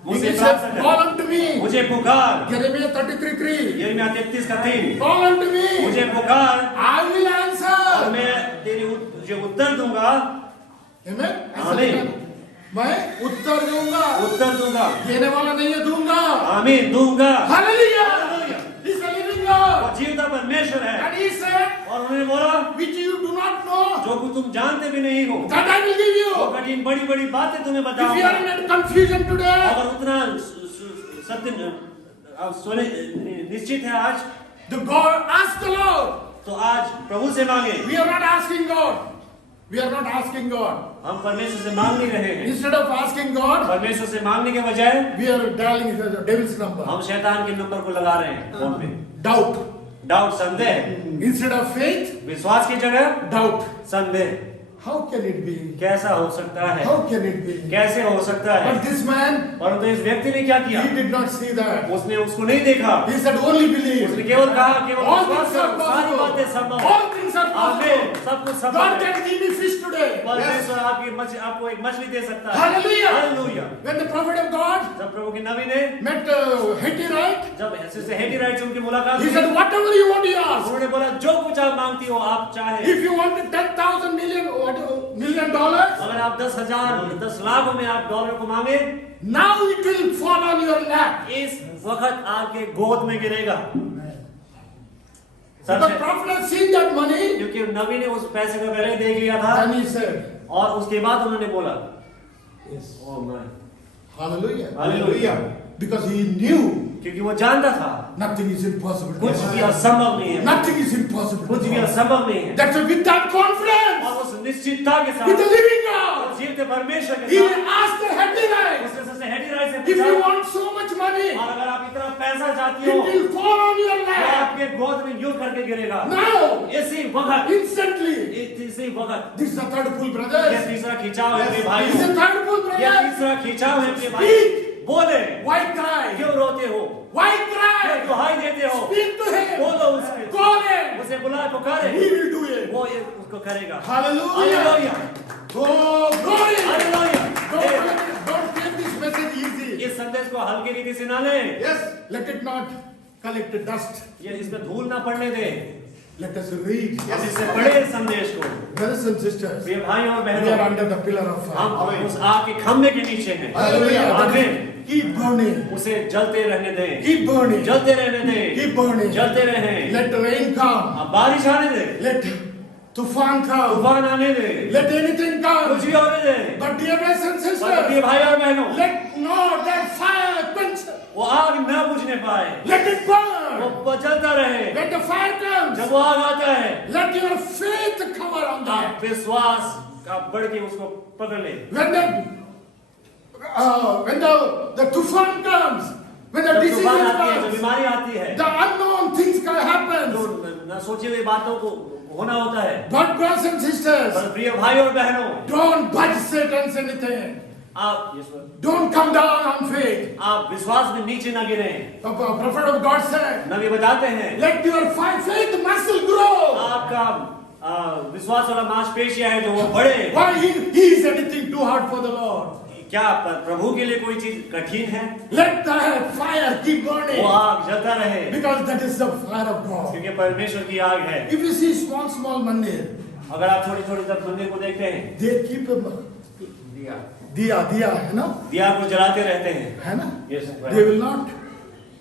मुझसे He says, प्रार्थना call कर, unto me. मुझे पुकार। Jeremiah 33:3. यिर्मयाह 33:3। Call unto me. मुझे पुकार I will और answer. मैं तुझे उत्तर दूंगा। Amen. ऐसा आमीन। लिखा है। मैं उत्तर दूंगा. उत्तर दूंगा, देने वाला नहीं है, दूंगा. आमीन, दूंगा। Hallelujah. Hallelujah. He's a living God. वो जीवता परमेश्वर है। And he said, और उन्होंने बोला which you do not know, जो कुछ तुम जानते भी नहीं हो, that I will give वो you. कठिन बड़ी बड़ी बातें तुम्हें If you बताऊंगा। are in confusion today, अगर उतना सत्य निश्चित है आज, the God, ask the Lord. तो आज प्रभु से मांगे। We are not asking God. We are not asking God. हम परमेश्वर से मांग नहीं रहे हैं। Instead of asking God, परमेश्वर से मांगने के बजाय we are dialing the devil's number. हम शैतान के नंबर को लगा रहे हैं फोन पे। Doubt. डाउट, संदेह। Instead of faith, विश्वास की जगह doubt. संदेह। How can it be? कैसा हो सकता है, How can it be? कैसे हो सकता है। But this man, परंतु इस व्यक्ति ने क्या किया, he did not see that. उसने उसको नहीं देखा। He said, only उसने believe. केवल कहा, केवल All विश्वास things are करो, सारी बातें संभव possible. है। All things are आमीन, possible. सब कुछ संभव God है। can give me fish today. परमेश्वर आपको एक मछली दे सकता है। Hallelujah. Hallelujah. When the prophet of God जब प्रभु की नबी ने met Hittite, जब ऐसे हेटीराइट से उनकी मुलाकात he हुई, said, whatever you want, you ask. उन्होंने बोला जो कुछ आप मांगती हो आप चाहे। If you want $10,000 million dollars, अगर आप 10,000 10 लाख में आप डॉलर को मांगे, now it will fall on your lap. इस वक्त आपके गोद में गिरेगा। The prophet had seen that money, क्योंकि नबी ने उस पैसे को पहले देख लिया था and he said, और उसके बाद उन्होंने बोला yes. Oh my, Hallelujah. Hallelujah. Because he knew क्योंकि वो जानता था nothing is impossible. कुछ भी असंभव नहीं है, Nothing is impossible. कुछ भी असंभव नहीं है। That's why with that confidence, और उस निश्चितता के with the साथ living God, जीवते परमेश्वर के he साथ asked the Hittite, उसने सबसे हेटीराइट से if you पूछा, want so much money, और अगर आप इतना पैसा चाहती it हो will fall on your तो lap. आपके गोद में यूं करके गिरेगा। Now, इसी वक्त, instantly. इसी वक्त। This is the third pull, ये brothers. तीसरा खिंचाव है मेरे भाई, This is the third pull, ये brothers. तीसरा खिंचाव है मेरे भाई। Speak. बोले, Why cry? क्यों रोते हो, Why क्यों cry? दुहाई देते हो, Speak to him. बोलो उसके, Call him. उसे बुला पुकारे, He will do it. वो ये उसको करेगा। Hallelujah. Hallelujah, Oh, glory. Hallelujah. Don't take this message easy. इस संदेश को हल्की रीति से ना ले, Yes, let it not collect dust. ये इसमें धूल ना पड़ने दे। Let us read. हम इससे पढ़े इस संदेश को। Brothers and sisters, प्रिय भाइयों और we are बहनों, under the pillar of हम fire. उस आग के खंभे के नीचे हैं। Hallelujah. आमीन। Keep burning. उसे जलते रहने दें, Keep burning. जलते रहने दें, Keep burning. जलते रहें। Let the rain come. अब बारिश आने दे, Let Tufan come. तूफान आने दे, Let anything कुछ come. भी होने दे। But dear brothers and पर sisters, प्रिय भाई और बहनों, let not that fire quench. वो आग न बुझने पाए, Let it वो burn. जलता रहे। When the fire comes, जब वो आग आता है, let your faith cover on that. आप विश्वास का बढ़ के उसको पकड़ ले। When the tufan comes, when the जब disease तूफान आती है, जब comes, बीमारी आती है, the unknown things can happen. तो न सोचे हुए बातों को होना होता है। But brothers and sisters, पर प्रिय भाई और बहनों, don't budge Satan's anything. आप Don't come down on faith. आप विश्वास में नीचे न गिरें। The prophet of God said, नबी बताते हैं, let your faith muscle grow. आपका विश्वास वाला मांसपेशियां है जो वो बढ़े। Why he is anything too hard for the Lord? क्या प्रभु के लिए कोई चीज कठिन है? Let the fire keep burning. वो आग जलता रहे, Because that is the fire of God. क्योंकि परमेश्वर की आग है। If you see small mandir, अगर आप छोटी छोटी तब मंदिर को देखते हैं, they keep a diya, है ना? दिया को जलाते रहते हैं, है ना? Yes, They will not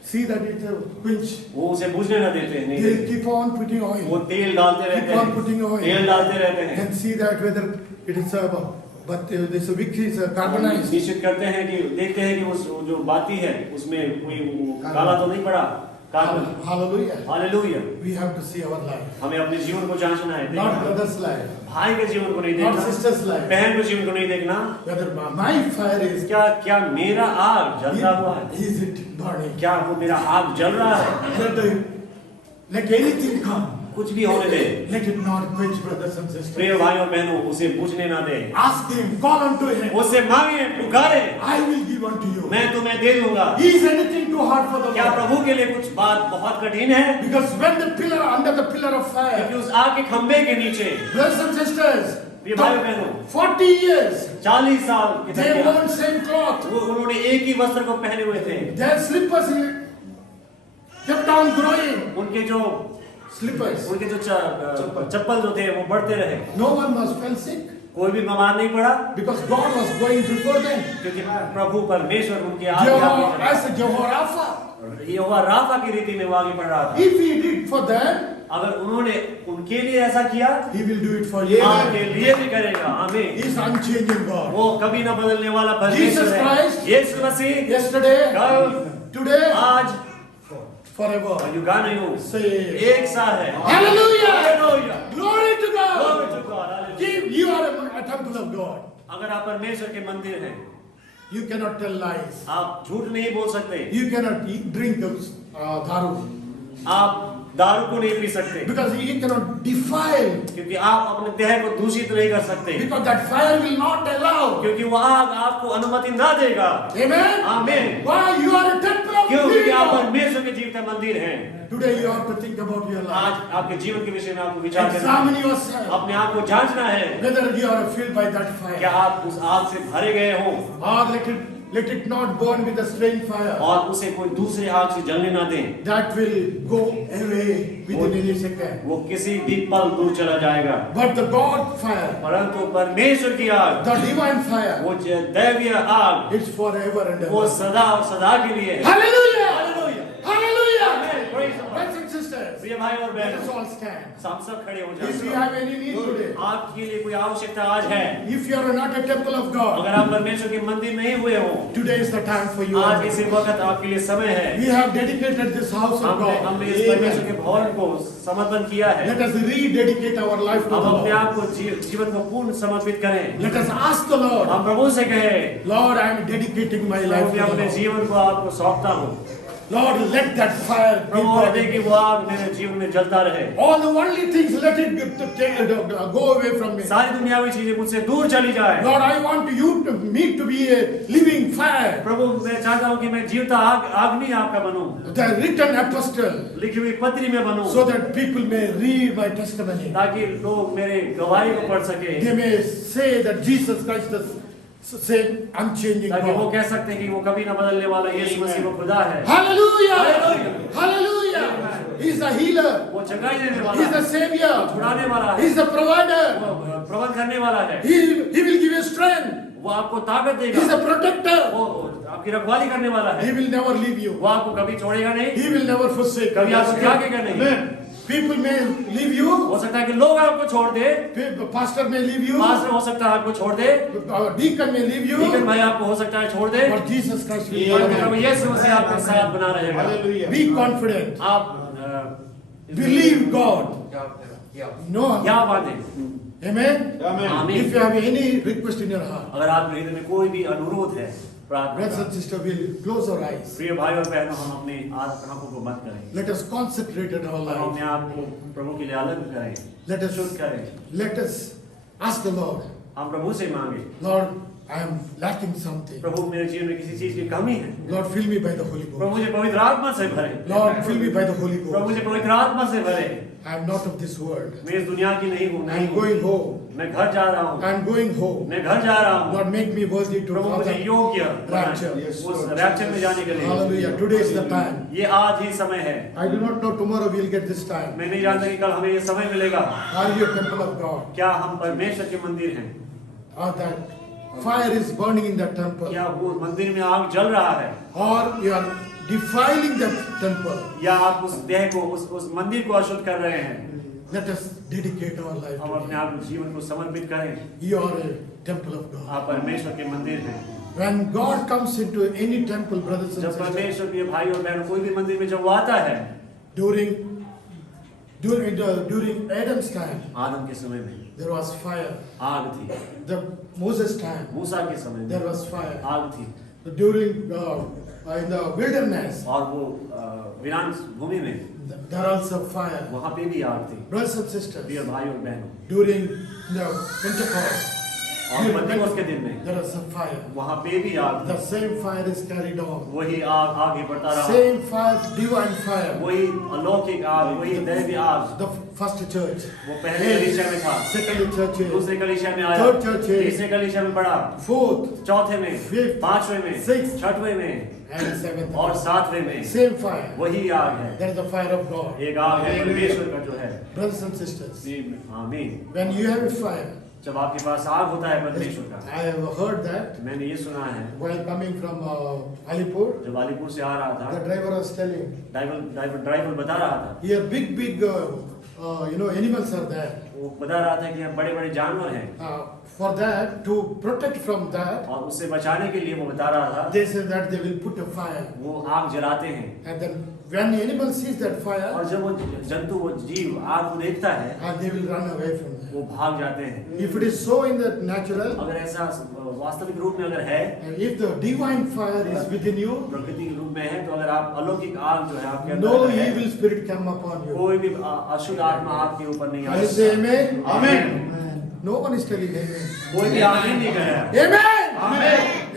see that it's a quench. वो उसे बुझने न देते हैं, They नहीं, will keep on putting वो oil. तेल डालते रहते Keep on putting हैं, oil. तेल डालते रहते हैं। And see that whether it is but this wick is carbonized. निश्चित करते हैं कि देखते हैं कि उस जो बाती है उसमें कोई काला तो नहीं पड़ा, carbon. Hallelujah. Hallelujah. We have to see our life. हमें अपने जीवन को जांचना है, Not देखना। brother's life. भाई के जीवन को नहीं Not देखना, sister's life. बहन के जीवन को नहीं देखना। Whether my fire is, क्या मेरा आग जलता हुआ है? is it burning? क्या वो मेरा आग जल रहा है? Let anything come. कुछ भी होने दे, Let it not quench, brothers and sisters. प्रिय भाई और बहनों, उसे बुझने ना दे। Ask him, call unto him. उससे मांगे, पुकारे, I will give unto you. मैं तुम्हें दे दूंगा। Is anything too hard for the क्या Lord? प्रभु के लिए कुछ बात बहुत कठिन है? Because when the pillar, under the pillar of fire, क्योंकि उस आग के खंभे के नीचे brothers and sisters, प्रिय भाई और बहनों, 40 years, 40 साल के they तक wore same cloth. उन्होंने एक ही वस्त्र को पहने हुए थे। Their slippers kept on growing. उनके जो Slippers. चप्पल जो थे वो बढ़ते रहे, No one was fell sick कोई भी बीमार नहीं पड़ा, because God was going before them. क्योंकि प्रभु परमेश्वर उनके आगे As Jehovah, यहोवा राफा की रीति में वो आगे बढ़ रहा था। if He did for them, अगर उन्होंने उनके लिए ऐसा किया, He will do it for you. आपके लिए भी करेगा। आमीन। He is unchanging God. वो कभी न बदलने वाला Jesus परमेश्वर है। Christ, यीशु मसीह Yesterday, कल, today, आज forever. और युगानुयुग Say, एक सा है। Hallelujah! Hallelujah. Glory to God. Glory to God. Hallelujah. If you are a temple of God, अगर आप परमेश्वर के मंदिर हैं, you cannot tell lies. आप झूठ नहीं बोल सकते, You cannot drink daru. आप दारू को नहीं पी सकते, Because you cannot defile. क्योंकि आप अपने देह को दूषित नहीं कर सकते, Because that fire will not allow. क्योंकि वो आग आपको अनुमति ना देगा। Amen? आमीन। Why? You are a temple of क्योंकि आप God. परमेश्वर के जीवित मंदिर हैं। Today you have to think about your life. आज आपके जीवन के विषय में आपको विचार करना Examine है, yourself. अपने आप को जांचना है, Whether you are filled by that क्या fire. आप उस आग से भरे गए हो Or let it not burn with a strange fire. और उसे कोई दूसरे आग से जलने ना दें। That will go away within any second. वो किसी भी पल दूर चला जाएगा। But the God fire, परंतु परमेश्वर की आग, the divine fire, वो दैवीय आग, it's forever and वो ever. सदा और सदा के लिए है। Hallelujah! Hallelujah! Hallelujah! Amen. Praise the Lord. Brothers and sisters, प्रिय भाई और let us बहनों, all stand. हम सब खड़े हो If you जाएं। have any need today, आपके लिए कोई आवश्यकता आज है, if you are not a temple of God, अगर आप परमेश्वर के मंदिर नहीं हुए हो, today is the time for you. आज इसी वक्त आपके लिए समय है। We have dedicated this house of God. हमने इस परमेश्वर के भवन को समर्पण किया है। Let us rededicate our life to the हम अपने Lord. आप को जीवन को पूर्ण समर्पित करें। Let us ask the Lord, हम प्रभु से कहें, Lord, I am dedicating my life Prabhu to मैं the अपने Lord. जीवन को आपको सौंपता हूँ। Lord, let that fire be प्रभु और दे burning. कि वो आग मेरे जीवन में जलता रहे। All the worldly things, let it go away from me. सारी दुनियावी चीजें मुझसे दूर चली जाए। Lord, I want me to be a living fire. प्रभु मैं चाहता हूँ कि मैं जीवता अग्नि आपका बनूं, The written apostle, लिखी हुई पत्री में बनूं, so that people may read my testimony. ताकि लोग मेरे गवाही को पढ़ सके, They may say that Jesus Christ is the same unchanging ताकि वो God. कह सकते हैं कि वो कभी न बदलने वाला यीशु मसीह वो खुदा है। Hallelujah! Hallelujah! Hallelujah! He is the healer. वो जगाई देने He वाला is the है, savior. छुड़ाने वाला He है, is the provider. वो प्रबंध करने वाला है, He will give you strength. वो आपको ताकत He is देगा, a protector. वो आपकी रखवाली करने वाला He है, will never leave you. वो आपको कभी छोड़ेगा नहीं, He will never forsake कभी आपको you. त्यागेगा नहीं। Amen. People may leave you. हो सकता है कि लोग आपको छोड़ दे, Pastor may leave you. Pastor हो सकता है आपको छोड़ दे, Deacon may leave you. Deacon भाई आपको हो सकता है छोड़ दे, But Jesus Christ will परंतु remain. प्रभु यीशु मसीह आपके साथ बना रहेगा। Hallelujah. Be confident. आप Believe God. No. क्या बात है? Amen. Amen. आमीन। If you have any request in your heart, अगर आपके हृदय में कोई भी अनुरोध है, प्रार्थना brothers का, and sisters, will close our eyes. प्रिय भाई और बहनों, हम अपने आंखों को बंद करें Let us concentrate on our और हम life. अपने आप को प्रभु के लिए अलग करें, Let us शुद्ध करें। let us ask the Lord. हम प्रभु से मांगे, Lord, I am lacking something. प्रभु मेरे जीवन में किसी चीज की कमी है, Lord, fill me by the Holy Prabhu Ghost. मुझे पवित्र आत्मा से भरे, Lord, fill me by the Holy Prabhu Ghost. मुझे पवित्र आत्मा से भरे। I am not of this world. मैं इस दुनिया की नहीं हूँ, I नहीं am हूँ। going home. मैं घर जा रहा हूँ, I am going home. मैं घर जा रहा हूँ। Lord, make me worthy to प्रभु मुझे have योग्य rapture. बनाए, Yes, उस Lord. रैप्चर में जाने के लिए। Hallelujah. Today is the time. ये आज ही समय है। I do not know tomorrow we will get this time. मैं नहीं जानता कि कल हमें ये समय मिलेगा। Are you a temple of God? क्या हम परमेश्वर के मंदिर हैं? Or that fire is burning in that temple? क्या वो मंदिर में आग जल रहा है? Or you are defiling that temple? या आप उस देह को, उस मंदिर को अशुद्ध कर रहे हैं? Let us dedicate our life हम to अपने Him. आप जीवन को समर्पित करें। You are a temple of God. आप परमेश्वर के मंदिर हैं। When God comes into any temple, brothers and जब sisters, परमेश्वर के भाई और बहन कोई भी मंदिर में जब वो आता है, during Adam's time, आदम के समय में there was fire. आग थी, The Moses' time, मूसा के समय there में was fire. आग थी, During in the wilderness, और वो वीरान भूमि में there also fire. वहाँ पे भी आग थी। Brothers and sisters, प्रिय भाई और बहनों, during the Pentecost, और पेंटिकोस्त के दिन में there was a fire. वहाँ पे भी आग थी। The same fire is carried on. वही आग आगे बढ़ता रहा, Same fire, divine fire. वही अलौकिक आग, वही दैवीय आग। The first church, वो पहले कलीसिया में था, second church, दूसरे कलीसिया में आया, Third church है, तीसरे कलीसिया में पड़ा, fourth, चौथे में, Fifth, पांचवें में, Sixth, छठवें में and seventh. और सातवें में Same fire. वही आग है। That is the fire of God. एक आग है परमेश्वर का जो है। Brothers and sisters, आमीन। when you have a fire, जब आपके पास आग होता है परमेश्वर का, I have heard that मैंने ये सुना है, while coming from Alipur, जब अलीपुर से आ रहा the था, driver was telling, ड्राइवर बता रहा था, here big animals are there. वो बता रहा था कि यहाँ बड़े बड़े जानवर हैं, For that, to protect from that, और उससे बचाने के लिए वो बता रहा था, they say that they will put a fire. वो आग जलाते हैं, And then when the animal sees that fire, और जब वो जंतु, वो जीव आग को देखता है, and they will run away from that. वो भाग जाते हैं। If it is so in the natural, अगर ऐसा वास्तविक रूप में अगर है, and if the divine fire is within you, प्रकृति के रूप में है, तो अगर आप अलौकिक आग जो है आपके no अंदर है, evil spirit come upon you. कोई भी अशुद्ध आत्मा आपके ऊपर नहीं आ I say सकता। amen. आमीन। No one is telling amen. कोई भी आमीन नहीं कह रहा। Amen. आमीन।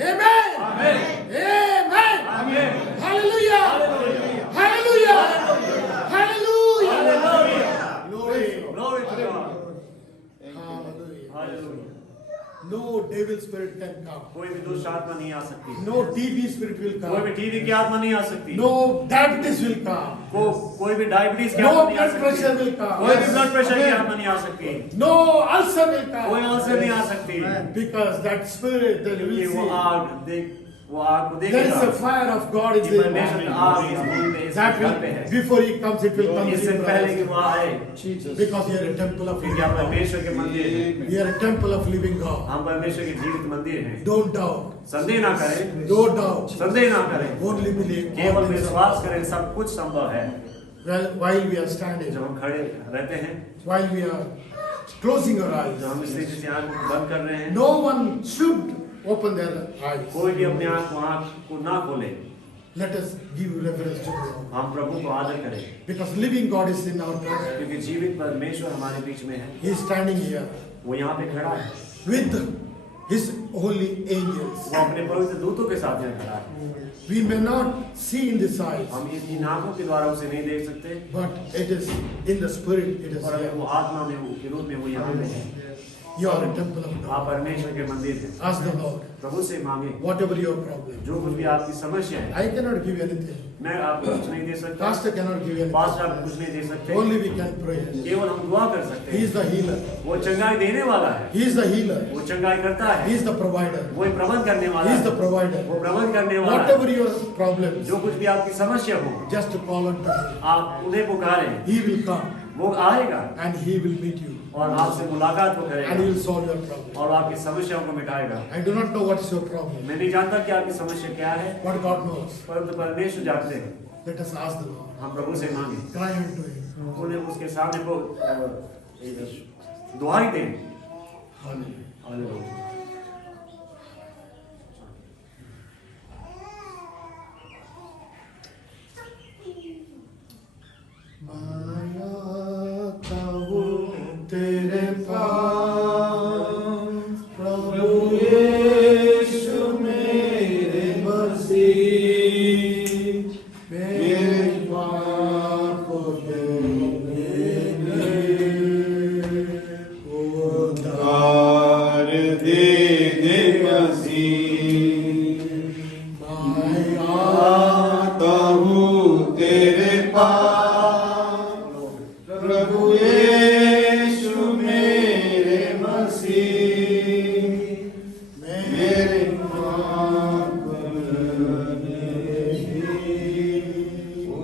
Amen. आमीन। Amen. आमीन। Hallelujah. Hallelujah. Hallelujah. Glory. Glory to God. Hallelujah. Hallelujah. No devil spirit can come. कोई भी दुष्ट आत्मा नहीं आ सकती, No TB spirit will कोई भी come. टीबी की आत्मा नहीं आ सकती, No diabetes will come. कोई भी डायबिटीज की No आत्मा नहीं आ blood pressure सकती, will come. कोई भी ब्लड प्रेशर की Amen. आत्मा नहीं आ सकती, No ulcer will कोई come. अल्सर नहीं आ सकती, Because that spirit that क्योंकि will वो see. आग देख, वो आग को There is a देखेगा। fire of God in कि the परमेश्वर की आग इस भूमि पे, इस that घर पे will, है। before he comes, it will come इससे in पहले कि Christ. वो आए, Because you are a temple of क्योंकि living आप God. परमेश्वर के मंदिर हैं, You are a temple of living God. हम परमेश्वर के जीवित मंदिर हैं। Don't doubt. संदेह ना करें, Don't doubt. संदेह ना करें, Only believe. केवल विश्वास करें, सब कुछ संभव है। Well, while we are standing, जब हम खड़े रहते हैं, while we are closing our eyes, जब हम इस तरीके से आंख को बंद कर रहे हैं, no one should open their eyes. कोई भी अपने आंख को ना खोले। Let us give reverence to God. हम प्रभु को आदर करें, Because living God is in our presence. क्योंकि जीवित परमेश्वर हमारे बीच में है। He is standing here वो यहाँ पे खड़ा है, with His holy angels. वो अपने पवित्र दूतों के साथ यहाँ खड़ा है। We may not see in this eyes, हम इन आंखों के द्वारा उसे नहीं देख सकते, but it is in the spirit. It is और अगर here. वो आत्मा में, के रूप में वो यहाँ पे है। You are a temple of God. आप परमेश्वर के मंदिर हैं। Ask the Lord. प्रभु से मांगे, whatever your problem. जो कुछ भी आपकी समस्या है। I cannot give you anything. मैं आपको कुछ नहीं दे सकता, Pastor cannot give you pastor anything. आपको कुछ नहीं दे सकते, Only we can pray. केवल हम दुआ कर सकते He हैं। is the healer. वो चंगाई देने वाला है, He is the healer. वो चंगाई करता He है, is the provider. वो प्रबंध करने वाला He is the है, provider. वो प्रबंध करने वाला है। Whatever your problems, जो कुछ भी आपकी समस्या हो, just call on to Him. आप उन्हें पुकारें, He will come वो आएगा and He will meet you और आपसे मुलाकात वो and He करेगा will solve your problem. और आपकी समस्याओं को मिटाएगा। I do not know what is your problem, मैं नहीं जानता कि आपकी समस्या क्या है, but God knows. परंतु परमेश्वर जानते हैं। Let us ask the Lord. हम प्रभु से मांगे, Cry unto Him. उन्हें उसके सामने को दुआई दें। Hallelujah. हालेलुया। माया कहूँ तेरे पास, प्रभु यीशु मेरे मसीह, मेरे पाप उद्धार दे दे मसीह, मैं आता हूँ तेरे पास, प्रभु यीशु मेरे मसीह, मेरे पाप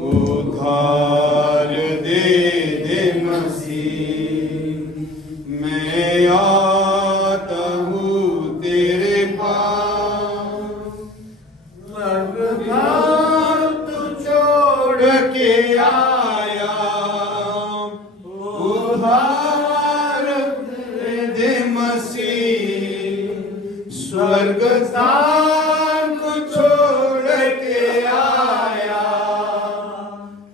उद्धार दे दे मसीह, मैं आता हूँ तेरे पास, स्वर्गद्वार तू छोड़ के आया, उद्धार दे दे मसीह, स्वर्गस्थान को छोड़ के आया,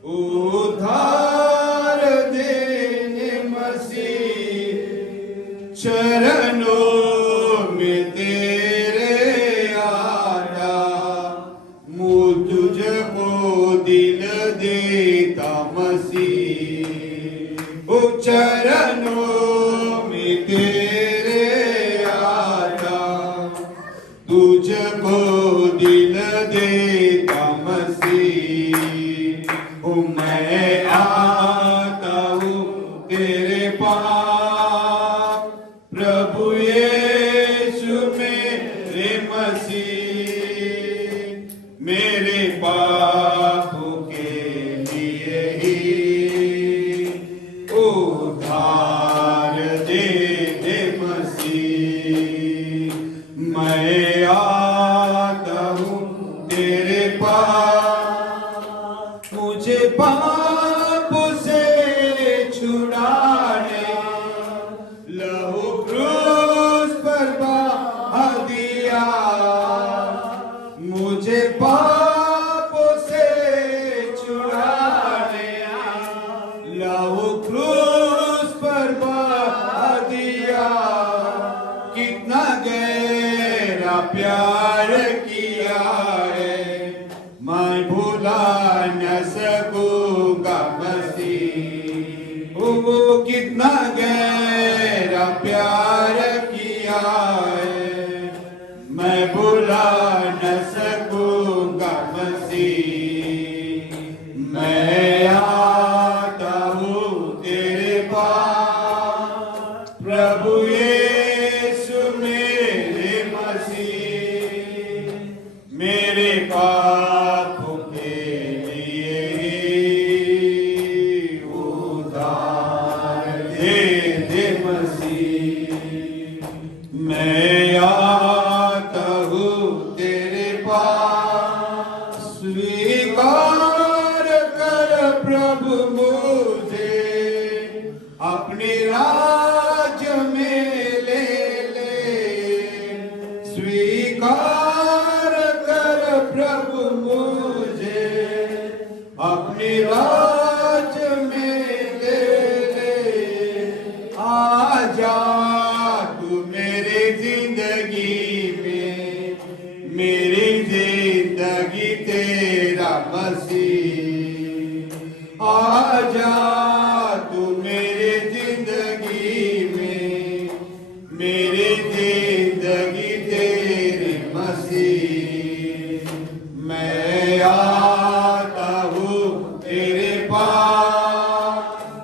उद्धार देने मसीह, चरणों में तेरे आया, मुझ तुझको दिल देता मसीह, ओ चरणों में तेरे आया, तुझको दिल देता मसीह, ओ मैं आता हूँ तेरे पास, प्रभु यीशु मेरे मसीह, मेरे पापों के लिए ही उद्धार दे दे मसीह, मैं आता हूँ तेरे पास, मुझे पाप से छुड़ाने लहू क्रूस पर बहा दिया, मुझे पाप से छुड़ाने लहू क्रूस पर बहा दिया, कितना गहरा प्यार किया है, मैं भुला न सकूंगा मसीह, ओ कितना गहरा प्यार किया है, मैं भुला न सकूंगा मसीह, मैं आता हूँ तेरे पास, प्रभु यीशु मेरे मसीह, मेरे पापों के लिए ही उद्धार दे दे मसीह, मैं आता हूँ तेरे पास, स्वीकार कर प्रभु मुझे, अपने राज्य में ले ले, स्वीकार कर प्रभु मुझे, अपने राज्य में ले ले, आजा तू मेरे जिंदगी में, मेरी जिंदगी तेरा मसीह, आजा तू मेरे जिंदगी में, मेरी जिंदगी तेरी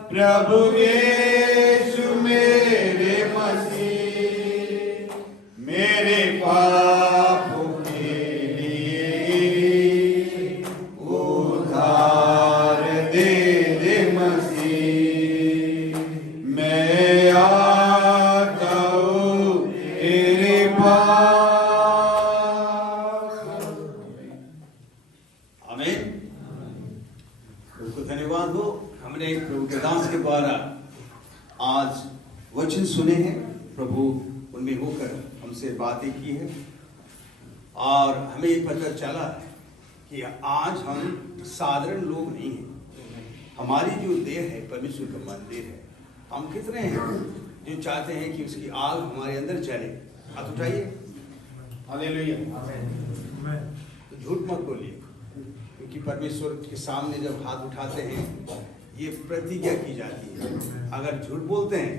प्रभु यीशु मेरे मसीह, मेरे पापों के लिए उधार दे दे मसीह। मैं आता हूँ तेरे पास। आमीन। प्रभु को धन्यवाद हो। हमने प्रभु के दास के द्वारा आज वचन सुने हैं। प्रभु उनमें होकर हमसे बातें की है और हमें ये पता चला है कि आज हम साधारण लोग नहीं हैं। हमारी जो देह है परमेश्वर का मंदिर है। हम कितने हैं जो चाहते हैं कि उसकी आग हमारे अंदर चले। हाथ उठाइए। हालेलुया। तो झूठ मत बोलिए, क्योंकि परमेश्वर के सामने जब हाथ उठाते हैं ये प्रतिज्ञा की जाती है। अगर झूठ बोलते हैं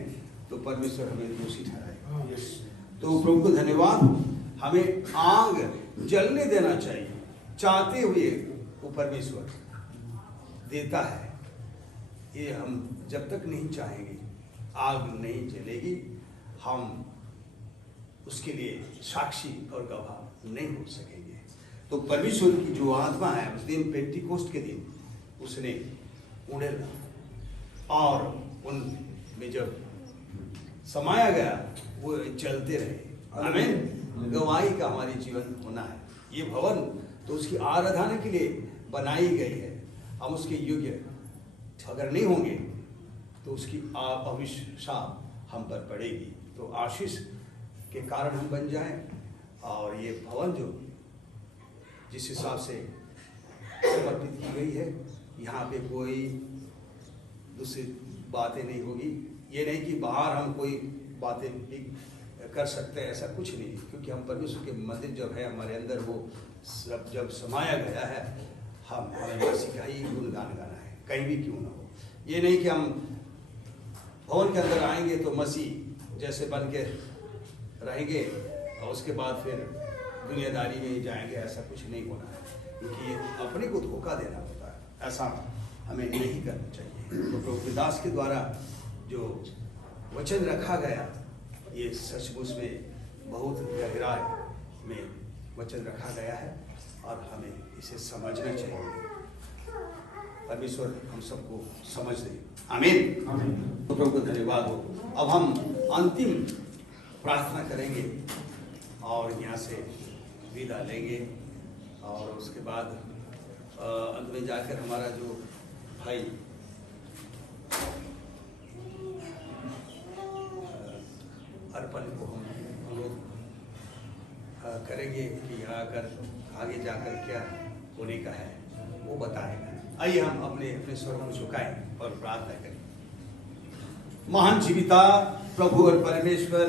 तो परमेश्वर हमें दोषी ठहराए। तो प्रभु को धन्यवाद हो। हमें आग जलने देना चाहिए। चाहते हुए वो परमेश्वर देता है। ये हम जब तक नहीं चाहेंगे आग नहीं जलेगी, हम उसके लिए साक्षी और गवाह नहीं हो सकेंगे। तो परमेश्वर की जो आत्मा है उस दिन पेंटिकोस्ट के दिन उसने उड़ेला और उनमें जब समाया गया वो जलते रहे। आमीन। गवाही का हमारे जीवन होना है। ये भवन तो उसकी आराधना के लिए बनाई गई है। हम उसके योग्य अगर नहीं होंगे तो उसकी अभिशाप हम पर पड़ेगी। तो आशीष के कारण हम बन जाएं और ये भवन जो जिस हिसाब से समर्पित की गई है, यहाँ पे कोई दूसरी बातें नहीं होगी। ये नहीं कि बाहर हम कोई बातें भी कर सकते हैं, ऐसा कुछ नहीं। क्योंकि हम परमेश्वर के मंदिर जब है हमारे अंदर वो सब जब समाया गया है, हम हमें मसीह का ही गुणगान गाना है कहीं भी क्यों ना हो। ये नहीं कि हम भवन के अंदर आएंगे तो मसीह जैसे बन के रहेंगे और उसके बाद फिर दुनियादारी में जाएंगे, ऐसा कुछ नहीं होना है। क्योंकि ये अपने को धोखा देना होता है, ऐसा हमें नहीं करना चाहिए। तो प्रभु के दास के द्वारा जो वचन रखा गया ये सचमुच में बहुत गहराई में वचन रखा गया है और हमें इसे समझना चाहिए। परमेश्वर हम सबको समझ दे। आमीन। तो प्रभु को धन्यवाद हो। अब हम अंतिम प्रार्थना करेंगे और यहाँ से विदा लेंगे और उसके बाद अंत में जाकर हमारा जो भाई अर्पण को हम लोग करेंगे कि यहाँ आकर आगे जाकर क्या होने का है वो बताएगा। आइए हम अपने अपने स्वर को झुकाएं और प्रार्थना करें। महान जीविता प्रभु और परमेश्वर,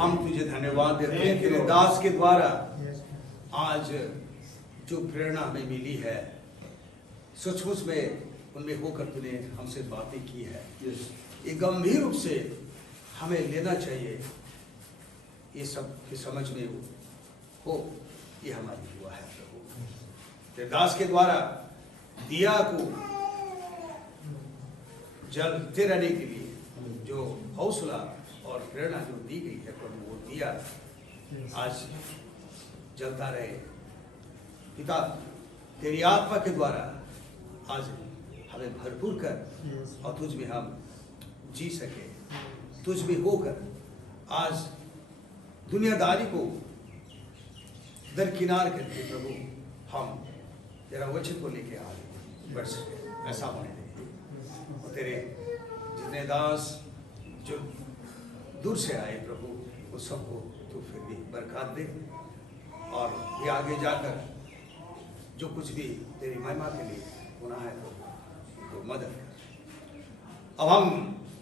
हम तुझे धन्यवाद देते हैं तेरे दास के द्वारा आज जो प्रेरणा हमें मिली है, सचमुच में उनमें होकर तूने हमसे बातें की है। ये गंभीर रूप से हमें लेना चाहिए। ये सब की समझ में हो ये हमारी दुआ है प्रभु। तेरे दास के द्वारा दिया को जलते रहने के लिए जो हौसला और प्रेरणा जो दी गई है प्रभु, वो दिया आज जलता रहे। पिता तेरी आत्मा के द्वारा आज हमें भरपूर कर और तुझ में हम जी सके, तुझ में होकर आज दुनियादारी को दरकिनार करके प्रभु हम तेरा वचन को लेके आगे बढ़ सके, ऐसा होने दे। और तेरे जितने दास जो दूर से आए प्रभु वो सबको तू फिर भी बरकत दे और ये आगे जाकर जो कुछ भी तेरी महिमा के लिए होना है तो मदद कर। अब हम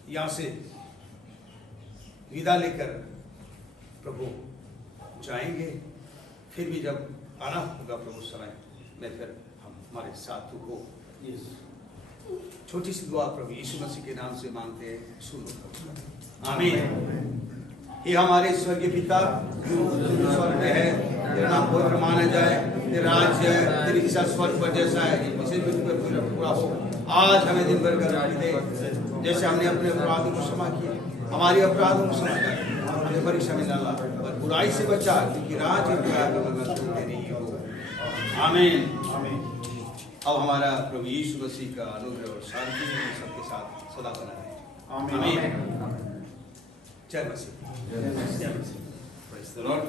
यहाँ से विदा लेकर प्रभु जाएंगे। फिर भी जब आना होगा प्रभु समय में फिर हम हमारे साथ तू हो। छोटी सी दुआ प्रभु यीशु मसीह के नाम से मांगते हैं, सुनो। आमीन। हे हमारे स्वर्गीय पिता जो स्वर्ग में है, तेरा नाम पवित्र माना जाए, तेरा राज्य है, तेरी इच्छा स्वर्ग पर जैसा है इसे भी पूरा हो। आज हमें दिन भर का रोटी दे, जैसे हमने अपने अपराधों को क्षमा किया, हमारी अपराधों को क्षमा कर, हमें परीक्षा में डाला और बुराई से बचा, क्योंकि राज्य तेरी हो। आमीन। अब हमारा प्रभु यीशु मसीह का अनुग्रह और शांति सबके साथ सदा बना रहे। आमीन। जय मसीह। Praise the Lord.